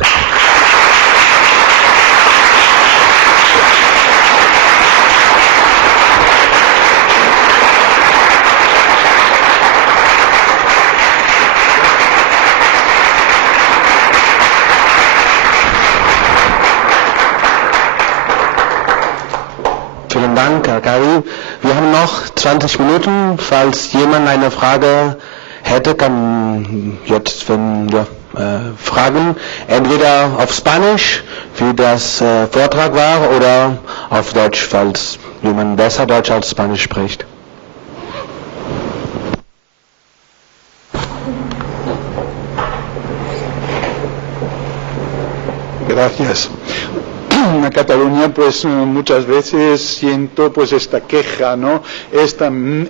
Vielen Dank, Herr Kari. Wir haben noch 20 Minuten. Falls jemand eine Frage hätte, kann jetzt, wenn wir fragen, entweder auf Spanisch, wie das Vortrag war, oder auf Deutsch, falls jemand besser Deutsch als Spanisch spricht. Gracias. En Cataluña pues muchas veces siento pues esta queja, ¿no? Esta M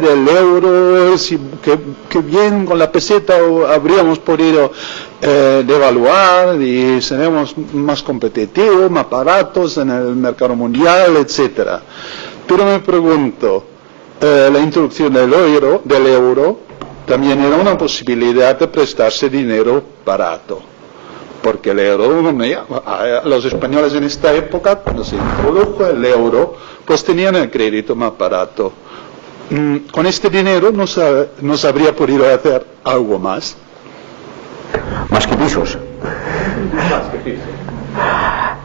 del euro, si, que bien con la peseta habríamos podido devaluar y seremos más competitivos, más baratos en el mercado mundial, etcétera. Pero me pregunto, la introducción del euro también era una posibilidad de prestarse dinero barato. Porque el euro, los españoles en esta época, cuando se introdujo el euro, pues tenían el crédito más barato. Con este dinero no se habría podido hacer algo más. Más que pisos.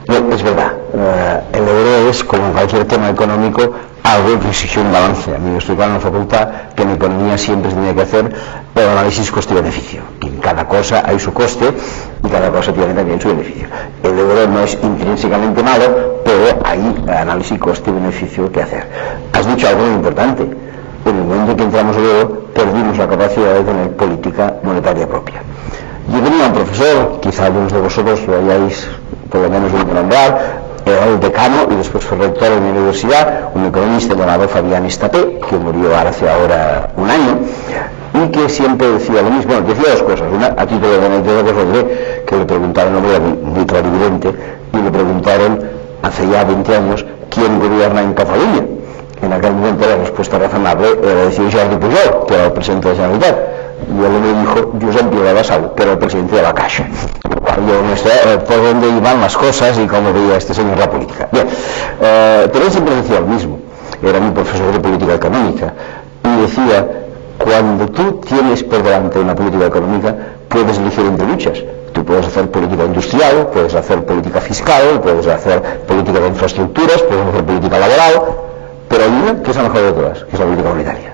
No, es verdad. El euro es, como en cualquier tema económico, algo que exige un balance. A mí me explicaron en la facultad que en economía siempre se tenía que hacer el análisis coste-beneficio. Que en cada cosa hay su coste y cada cosa tiene también su beneficio. El euro no es intrínsecamente malo, pero hay análisis coste-beneficio que hacer. Has dicho algo muy importante. En el momento en que entramos en el euro, perdimos la capacidad de tener política monetaria propia. Yo tenía un profesor, quizá algunos de vosotros lo hayáis por lo menos oído nombrar, era el decano y después fue rector de mi universidad, un economista llamado Fabián Estapé, que murió hace ahora un año, y que siempre decía lo mismo. Bueno, decía 2 cosas. Una, a título de anécdota, pues lo diré, que le preguntaron, no era muy clarividente, y le preguntaron hace ya 20 años quién gobierna en Cataluña. En aquel momento la respuesta razonable era decir Jordi Pujol, que era el presidente de la Generalitat. Y él me dijo Josep Viladasau, que era el presidente de la Caixa. Yo no sé por dónde iban las cosas y cómo veía este señor la política. Bien, pero él siempre decía lo mismo. Era mi profesor de política económica. Y decía, cuando tú tienes por delante una política económica, puedes elegir entre luchas. Tú puedes hacer política industrial, puedes hacer política fiscal, puedes hacer política de infraestructuras, puedes hacer política laboral, pero hay una que es la mejor de todas, que es la política monetaria.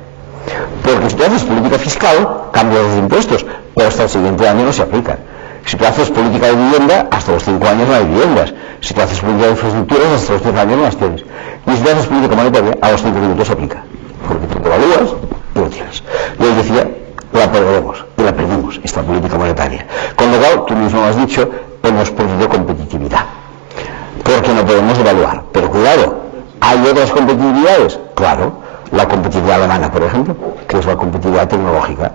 Porque si tú haces política fiscal, cambias los impuestos, pero hasta el siguiente año no se aplican. Si tú haces política de vivienda, hasta los 5 años no hay viviendas. Si tú haces política de infraestructuras, hasta los 10 años no las tienes. Y si tú haces política monetaria, a los 5 minutos se aplica. Porque tú te evalúas y lo tienes. Y él decía, la perderemos, y la perdimos, esta política monetaria. Con lo cual, tú mismo lo has dicho, hemos perdido competitividad. Porque no podemos evaluar. Pero cuidado, ¿hay otras competitividades? Claro. La competitividad alemana, por ejemplo, que es la competitividad tecnológica.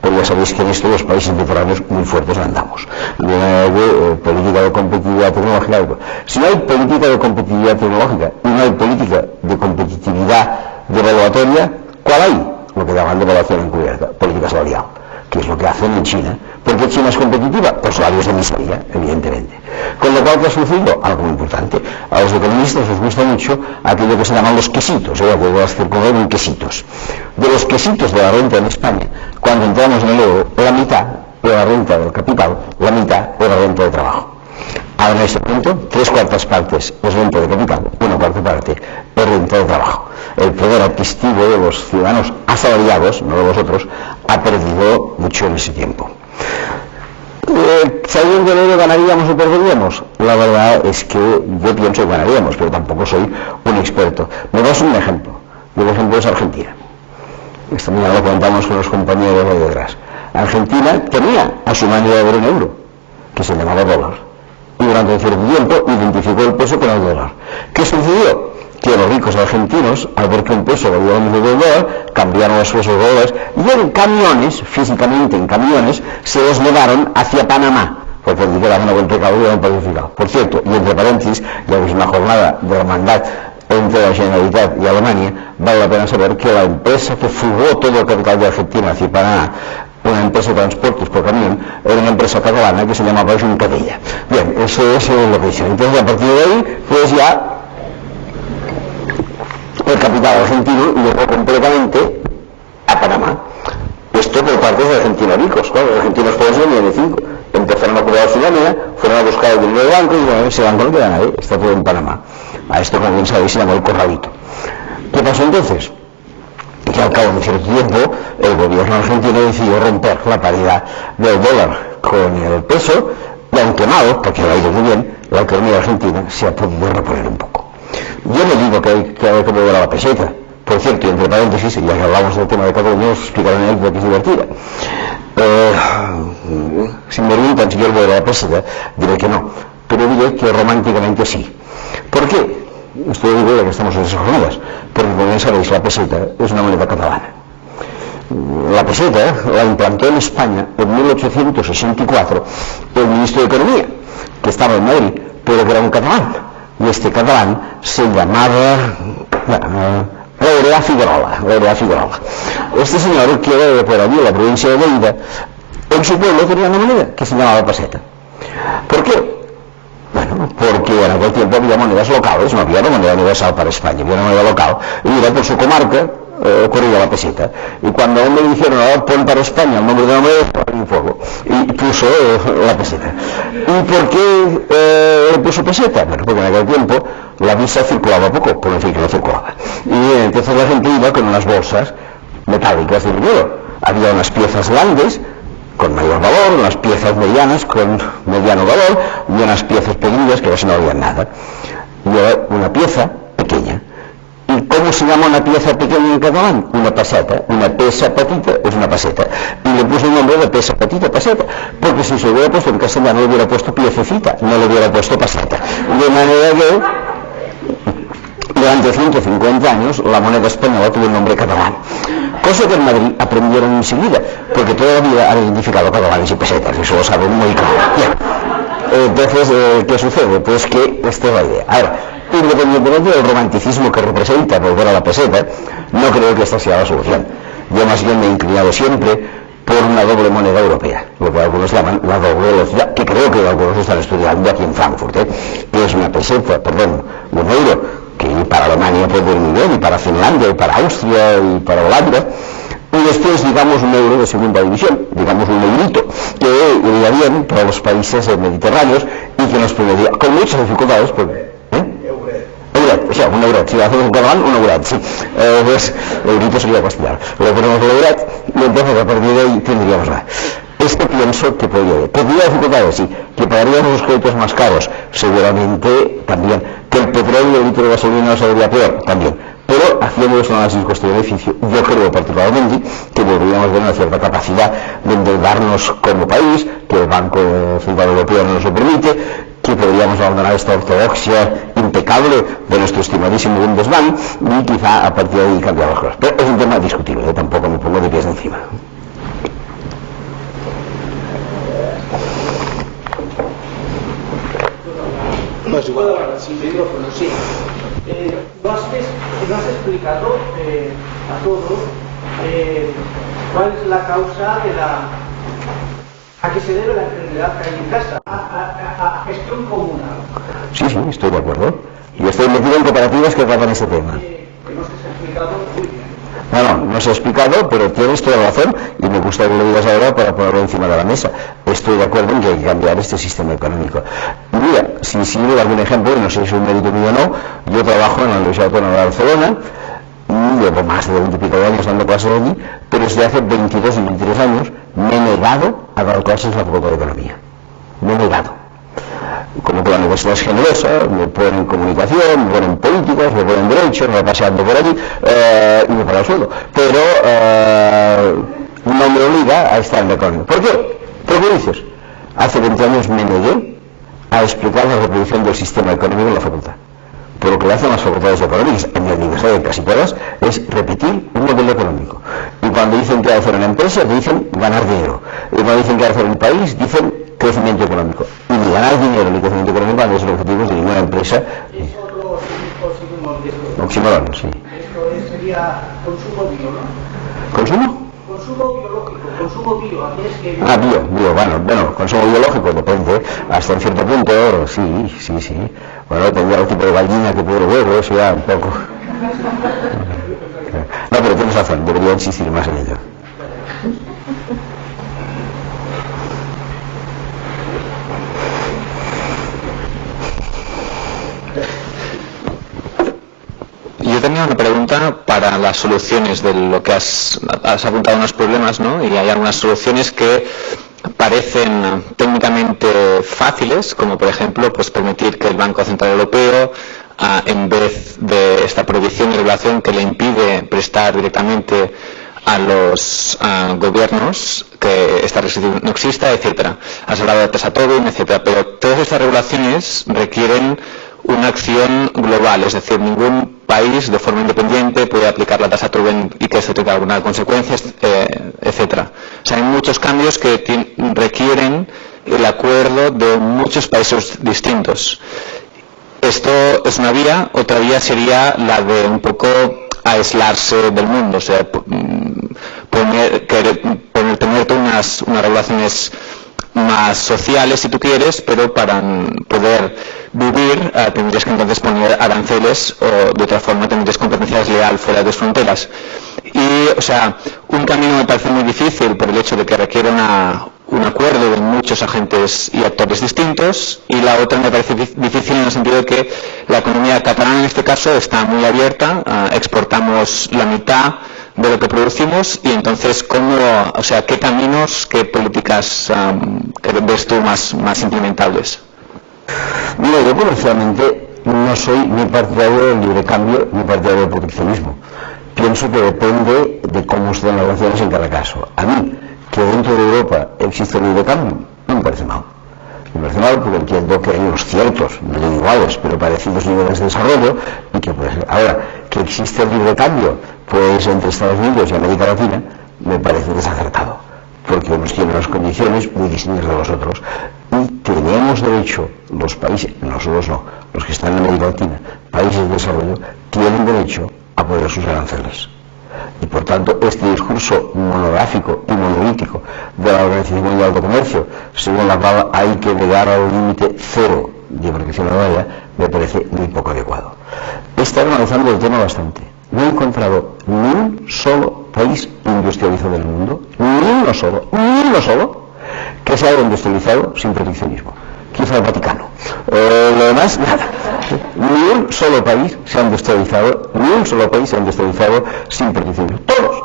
Pero ya sabéis que en esto los países mediterráneos muy fuertes andamos. Política de competitividad tecnológica. Si no hay política de competitividad tecnológica y no hay política de competitividad devaluatoria, ¿cuál hay? Lo que llaman devaluación encubierta, política salarial. que es lo que hacen en China. ¿Por qué China es competitiva? Por salarios de miseria, evidentemente. Con lo cual, ¿qué ha sucedido? Algo muy importante. A los economistas les gusta mucho aquello que se llaman los quesitos, aquello de circular en quesitos. De los quesitos de la renta en España, cuando entramos en el euro, la mitad era la renta del capital, la mitad era la renta de trabajo. Ahora en este punto, 3/4 partes es renta de capital, 1/4 parte es renta de trabajo. El poder adquisitivo de los ciudadanos asalariados, no de los otros, ha perdido mucho en ese tiempo. ¿Saliendo del euro ganaríamos o perderíamos? La verdad es que yo pienso que ganaríamos, pero tampoco soy un experto. Me das un ejemplo, y el ejemplo es Argentina. Esta mañana lo comentamos con los compañeros de detrás. Argentina tenía a su manera de ver un euro, que se llamaba dólar. Y durante un cierto tiempo identificó el peso con el dólar. ¿Qué sucedió? Que los ricos argentinos, al ver que un peso valía lo mismo que el dólar, cambiaron los pesos de dólares y en camiones, físicamente en camiones, se deslocaron hacia Panamá, porque daban una vuelta de cabo y daban pacificado. Por cierto, y entre paréntesis, ya que es una jornada de hermandad entre la Generalitat y Alemania, vale la pena saber que la empresa que fugó todo el capital de Argentina hacia Panamá, una empresa de transportes por camión, era una empresa catalana que se llamaba Juncadella. Bien, eso es lo que dicen. Entonces, a partir de ahí, pues ya el capital argentino llegó completamente a Panamá. Esto por parte de argentinos ricos, claro, los argentinos pobres venían de 5. Empezaron a cobrar su moneda, fueron a buscar el dinero del banco y bueno, ese banco no queda nadie, está todo en Panamá. A esto, como bien sabéis, se llamó el corralito. ¿Qué pasó entonces? Que al cabo de cierto tiempo el gobierno argentino decidió romper la paridad del dólar con el peso y aunque mal, porque lo ha ido muy bien, la economía argentina se ha podido reponer un poco. Yo no digo que hay que volver a la peseta. Por cierto, y entre paréntesis, ya que hablamos del tema de Cataluña, os explicaré una anécdota que es divertida. Si me preguntan si quiero volver a la peseta, diré que no, pero diré que románticamente sí. ¿Por qué? Esto lo digo ya que estamos en esas jornadas, porque como bien sabéis, la peseta es una moneda catalana. La peseta la implantó en España en 1864 el ministro de Economía, que estaba en Madrid, pero que era un catalán. Y este catalán se llamaba Laureà Figuerola. Este señor, que era por allí, la provincia de Lleida, en su pueblo tenía una moneda que se llamaba peseta. ¿Por qué? Bueno, porque en aquel tiempo había monedas locales, no había una moneda universal para España, había una moneda local, y era por su comarca corría la peseta. Y cuando a uno le dijeron, ahora pon para España el nombre de la moneda, un fuego, y puso la peseta. ¿Y por qué le puso peseta? Bueno, porque en aquel tiempo la visa circulaba poco, por decir que no circulaba. Y entonces la gente iba con unas bolsas metálicas de dinero. Había unas piezas grandes con mayor valor, unas piezas medianas con mediano valor y unas piezas pequeñas que casi no había nada. Y era una pieza pequeña. ¿Y cómo se llama una pieza pequeña en catalán? Una peseta. Una pesa petita es una peseta. Y le puso el nombre de pesa petita, peseta. Porque si se hubiera puesto en castellano le hubiera puesto piececita, no le hubiera puesto peseta. De manera que durante 150 años la moneda española tuvo el nombre catalán. Cosa que en Madrid aprendieron enseguida, porque toda la vida han identificado catalanes y pesetas, eso lo saben muy claro. Bien. Entonces, ¿qué sucede? Pues que esta es la idea. Ahora, independientemente del romanticismo que representa volver a la peseta, no creo que esta sea la solución. Yo más bien me he inclinado siempre por una doble moneda europea, lo que algunos llaman la doble velocidad, que creo que algunos están estudiando aquí en Frankfurt, que es una peseta, un euro, que para Alemania puede ir muy bien, y para Finlandia, y para Austria, y para Holanda, y después digamos un euro de segunda división, digamos un eurito, que iría bien para los países mediterráneos y que nos permitiría, con muchas dificultades, porque Euret, o sea, un euret, si lo hacemos en catalán, un euret, sí. Pues, eurito sería castellano. Le ponemos el euret y entonces a partir de ahí tendríamos nada. Esto pienso que podría haber. ¿Tendría dificultades? Sí. ¿Que pagaríamos los créditos más caros? Seguramente también. ¿Que el petróleo y el litro de gasolina nos saldría peor? También. Pero haciendo eso análisis coste-beneficio, yo creo particularmente que podríamos tener una cierta capacidad de endeudarnos como país, que el Banco Central Europeo no nos lo permite, que podríamos abandonar esta ortodoxia impecable de nuestro estimadísimo Bundesbank y quizá a partir de ahí cambiar las cosas. Pero es un tema discutible, yo tampoco me pongo de pies encima. Sin micrófono, sí. No has explicado a todos cuál es la causa de la a qué se debe la enfermedad que hay en casa, a gestión comunal. Sí, estoy de acuerdo. Yo estoy metido en cooperativas que tratan ese tema. Que no se ha explicado muy bien. No se ha explicado, pero tienes toda la razón y me gusta que lo digas ahora para ponerlo encima de la mesa. Estoy de acuerdo en que hay que cambiar este sistema económico. Mira, si doy algún ejemplo, y no sé si es un mérito mío o no, yo trabajo en la Universidad Autónoma de Barcelona, y llevo más de 20 y pico de años dando clases allí, pero desde hace 22 y 23 años me he negado a dar clases en la Facultad de Economía. Me he negado. Como que la universidad es generosa, me ponen comunicación, me ponen políticas, me ponen derechos, me voy paseando por allí y me paga el sueldo. Pero no me obliga a estar en la economía. ¿Por qué? Porque dices, hace 20 años me negué a explicar la reproducción del sistema económico en la facultad. Por lo que hacen las facultades económicas, en mi universidad en casi todas, es repetir un modelo económico. Y cuando dicen que hay que hacer una empresa, te dicen ganar dinero. Y cuando dicen que hay que hacer un país, dicen crecimiento económico. Y ni ganar dinero ni crecimiento económico no son objetivos de ninguna empresa. Es otro oxímoron, sí. Esto sería consumo bio, ¿no? ¿Consumo? Consumo biológico, consumo bio. Aquí es que... Bio, bueno, consumo biológico depende, hasta un cierto punto, sí. Bueno, depende del tipo de gallina que pone huevos, ya un poco. No, pero tienes razón, debería insistir más en ello. Yo tenía una pregunta para las soluciones de lo que has apuntado unos problemas, ¿no? Y hay algunas soluciones que parecen técnicamente fáciles, como por ejemplo pues permitir que el Banco Central Europeo, en vez de esta prohibición y regulación que le impide prestar directamente a los gobiernos, que esta restricción no exista, etcétera. Has hablado de tasa Tobin, etcétera, pero todas estas regulaciones requieren una acción global, es decir, ningún país de forma independiente puede aplicar la tasa Tobin y que eso tenga alguna consecuencia, etcétera. O sea, hay muchos cambios que requieren el acuerdo de muchos países distintos. Esto es una vía. Otra vía sería la de un poco aislarse del mundo, o sea, tener unas regulaciones más sociales, si tú quieres, pero para poder vivir tendrías que entonces poner aranceles, o de otra forma tendrías competencia desleal fuera de tus fronteras. Y, o sea, un camino me parece muy difícil por el hecho de que requiere un acuerdo de muchos agentes y actores distintos, y la otra me parece difícil en el sentido de que la economía catalana en este caso está muy abierta, exportamos la mitad de lo que producimos, y entonces ¿qué caminos, qué políticas que ves tú más implementables? Mira, yo comercialmente no soy ni partidario del libre cambio ni partidario del proteccionismo. Pienso que depende de cómo estén las relaciones en cada caso. A mí, que dentro de Europa existe el libre cambio, no me parece mal. Me parece mal porque entiendo que hay unos ciertos, no digo iguales, pero parecidos niveles de desarrollo, y que pues, ahora que existe el libre cambio pues entre Estados Unidos y América Latina, me parece desacertado, porque unos tienen unas condiciones muy distintas de los otros, y tenemos derecho, los países, nosotros no, los que están en América Latina, países de desarrollo, tienen derecho a poner sus aranceles. Y por tanto, este discurso monográfico y monolítico de la Organización Mundial de Comercio, según la cual hay que llegar al límite cero de protección agraria, me parece muy poco adecuado. He estado analizando el tema bastante. No he encontrado ni un solo país industrializado del mundo, ni uno solo, que se haya industrializado sin proteccionismo. Quizá el Vaticano. Lo demás, nada. Ni un solo país se ha industrializado, sin proteccionismo. Todos.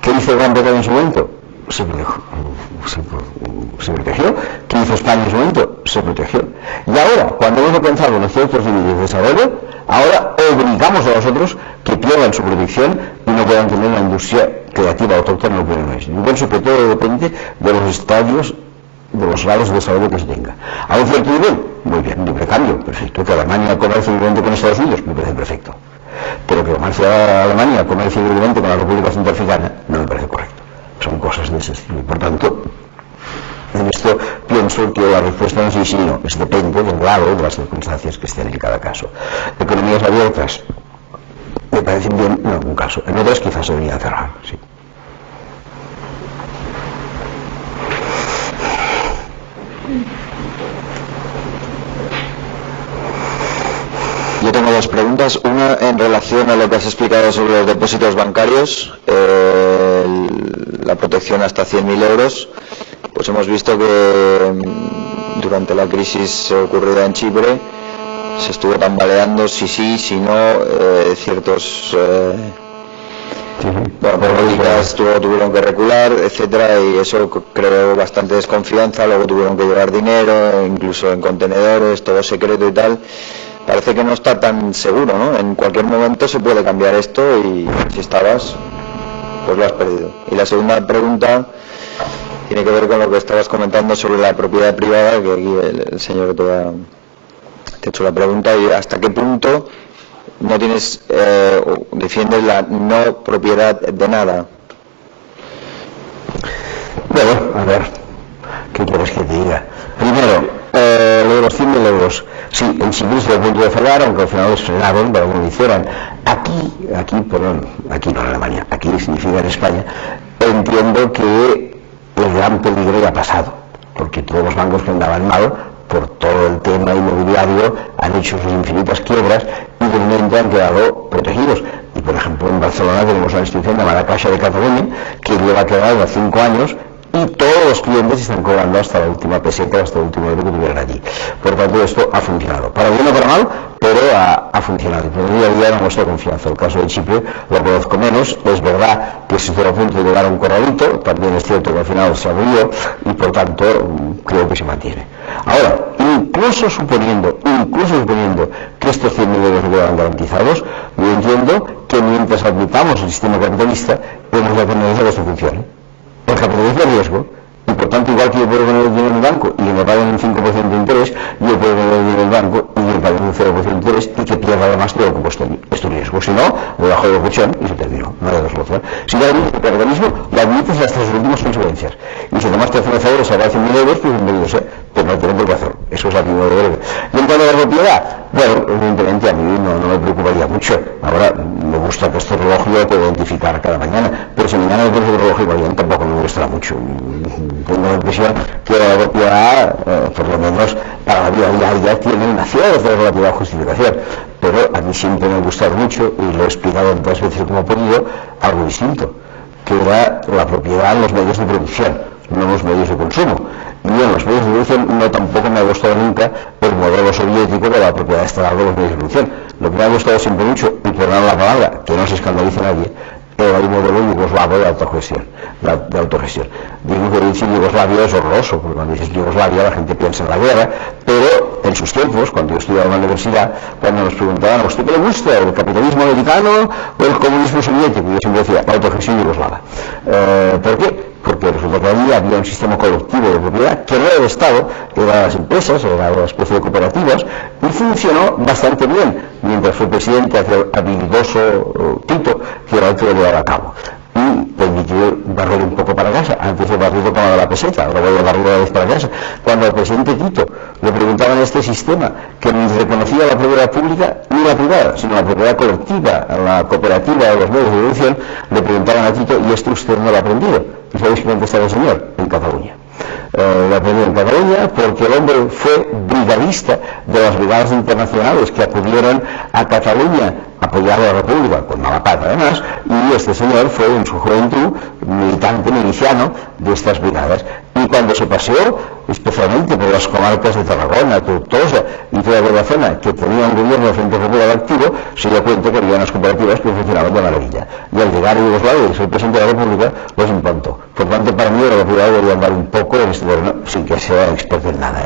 ¿Qué hizo Gran Bretaña en su momento? Se protegió. ¿Qué hizo España en su momento? Se protegió. Y ahora, cuando hemos alcanzado los ciertos niveles de desarrollo, ahora obligamos a los otros que pierdan su protección y no puedan tener una industria creativa autóctona. Yo pienso que todo depende de los estadios, de los grados de desarrollo que se tenga. A un cierto nivel, muy bien, libre cambio, perfecto. Que Alemania comercie libremente con Estados Unidos, me parece perfecto. Pero que Alemania comercie libremente con la República Centroafricana, no me parece correcto. Son cosas de ese estilo. Por tanto, en esto pienso que la respuesta no es sí, no, es depende del grado, de las circunstancias que estén en cada caso. Economías abiertas me parecen bien en algún caso, en otras quizás se debería cerrar, sí. Yo tengo dos preguntas. Una en relación a lo que has explicado sobre los depósitos bancarios, la protección hasta 100.000 euros. Pues hemos visto que durante la crisis ocurrida en Chipre se estuvo tambaleando si sí, si no, ciertos políticas tuvieron que recular, etcétera, y eso creó bastante desconfianza. Luego tuvieron que llevar dinero, incluso en contenedores, todo secreto y tal. Parece que no está tan seguro, ¿no? En cualquier momento se puede cambiar esto y si estabas, pues lo has perdido. Y la segunda pregunta tiene que ver con lo que estabas comentando sobre la propiedad privada, que aquí el señor te ha hecho la pregunta, y hasta qué punto no tienes, defiendes la no propiedad de nada. Bueno, a ver, ¿qué quieres que te diga? Primero, lo de los 100.000 euros. Sí, en Chipre se a punto de frenar, aunque al final les frenaron para que lo hicieran. Aquí no en Alemania, aquí significa en España, entiendo que el gran peligro ya ha pasado, porque todos los bancos que andaban mal por todo el tema inmobiliario han hecho sus infinitas quiebras y de momento han quedado protegidos. Y por ejemplo en Barcelona tenemos una institución llamada Caixa de Cataluña que lleva quebrada 5 años y todos los clientes están cobrando hasta la última peseta, hasta el último euro que tuvieran allí. Por tanto, esto ha funcionado. Para bien o para mal, pero ha funcionado. Pero día a día no muestra confianza. El caso de Chipre lo conozco menos. Es verdad que se estuvo a punto de llegar a un corralito. También es cierto que al final se abrió y por tanto creo que se mantiene. Ahora, incluso suponiendo que estos 100.000 euros quedan garantizados, yo entiendo que mientras admitamos el sistema capitalista, hemos de tener que esto funcione. El capitalismo es riesgo, y por tanto, igual que yo puedo poner el dinero en el banco y que me paguen un 5% de interés, yo puedo poner el dinero en el banco y que me paguen un 0% de interés y que pierda además todo lo que puesto es tu riesgo. Si no, lo bajo del colchón y se terminó. No hay otra solución. Si no admites el capitalismo, lo admites hasta sus últimas consecuencias. Y si tomaste 100 euros, ahora 100.000 euros, pues bienvenido sea, pero no tienen por qué hacerlo. Eso es la primera regla. Y en cuanto a la propiedad, bueno, evidentemente a mí no me preocuparía mucho. Ahora, me gusta que este reloj yo lo puedo identificar cada mañana, pero si mañana me pones el reloj igual tampoco me molestará mucho. Tengo la impresión que la propiedad, por lo menos para la vida diaria, tiene una cierta relativa justificación. Pero a mí siempre me ha gustado mucho, y lo he explicado tantas veces como he podido, algo distinto, que era la propiedad en los medios de producción, no en los medios de consumo. Y en los medios de producción no tampoco me ha gustado nunca el modelo soviético de la propiedad estatal de los medios de producción. Lo que me ha gustado siempre mucho, y por dar la palabra, que no se escandalice nadie, era el modelo yugoslavo de autogestión. Digo que decir Yugoslavia es horroroso, porque cuando dices Yugoslavia la gente piensa en la guerra, pero en sus tiempos, cuando yo estudiaba en la universidad, cuando nos preguntaban, ¿a usted qué le gusta, el capitalismo americano o el comunismo soviético? Y yo siempre decía, la autogestión yugoslava. ¿Por qué? Porque resulta que allí había un sistema colectivo de propiedad que no era el Estado, eran las empresas, era una especie de cooperativas, y funcionó bastante bien, mientras fue presidente aquel habilidoso Tito, que era el que lo llevaba a cabo. Y permitió barrer un poco para casa. Antes he barrido como la peseta, ahora voy a barrer una vez para casa. Cuando al presidente Tito le preguntaban este sistema, que ni reconocía la propiedad pública ni la privada, sino la propiedad colectiva, la cooperativa de los medios de producción, le preguntaban a Tito, ¿y esto usted no lo ha aprendido? ¿Y sabéis qué contestaba el señor? En Cataluña. Lo aprendió en Cataluña porque el hombre fue brigadista de las brigadas internacionales que acudieron a Cataluña a apoyar a la República, con mala pata además, y este señor fue en su juventud militante miliciano de estas brigadas. Y cuando se paseó, especialmente por las comarcas de Tarragona, Tortosa y toda aquella zona que tenía un gobierno de Frente Popular activo, se dio cuenta que había unas cooperativas que funcionaban de maravilla. Y al llegar a Yugoslavia y ser presidente de la República, los implantó. Por tanto, para mí la propiedad debería andar un poco en este terreno, sin que sea experto en nada.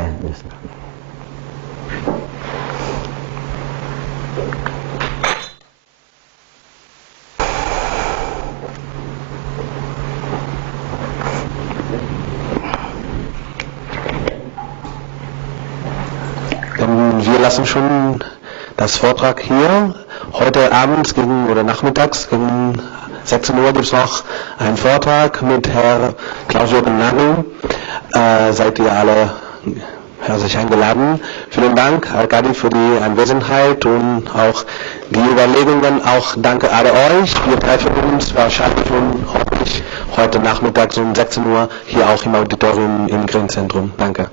Wir lassen schon das Vortrag hier. Heute Abend oder nachmittags gegen 16 Uhr gibt es noch einen Vortrag mit Herr Klaus-Jürgen Nagel. Seid ihr alle herzlich eingeladen. Vielen Dank, Arkadi, für die Anwesenheit und auch die Überlegungen. Auch danke alle euch. Wir treffen uns wahrscheinlich und hoffentlich heute Nachmittag um 16 Uhr hier auch im Auditorium im Grenzentrum. Danke.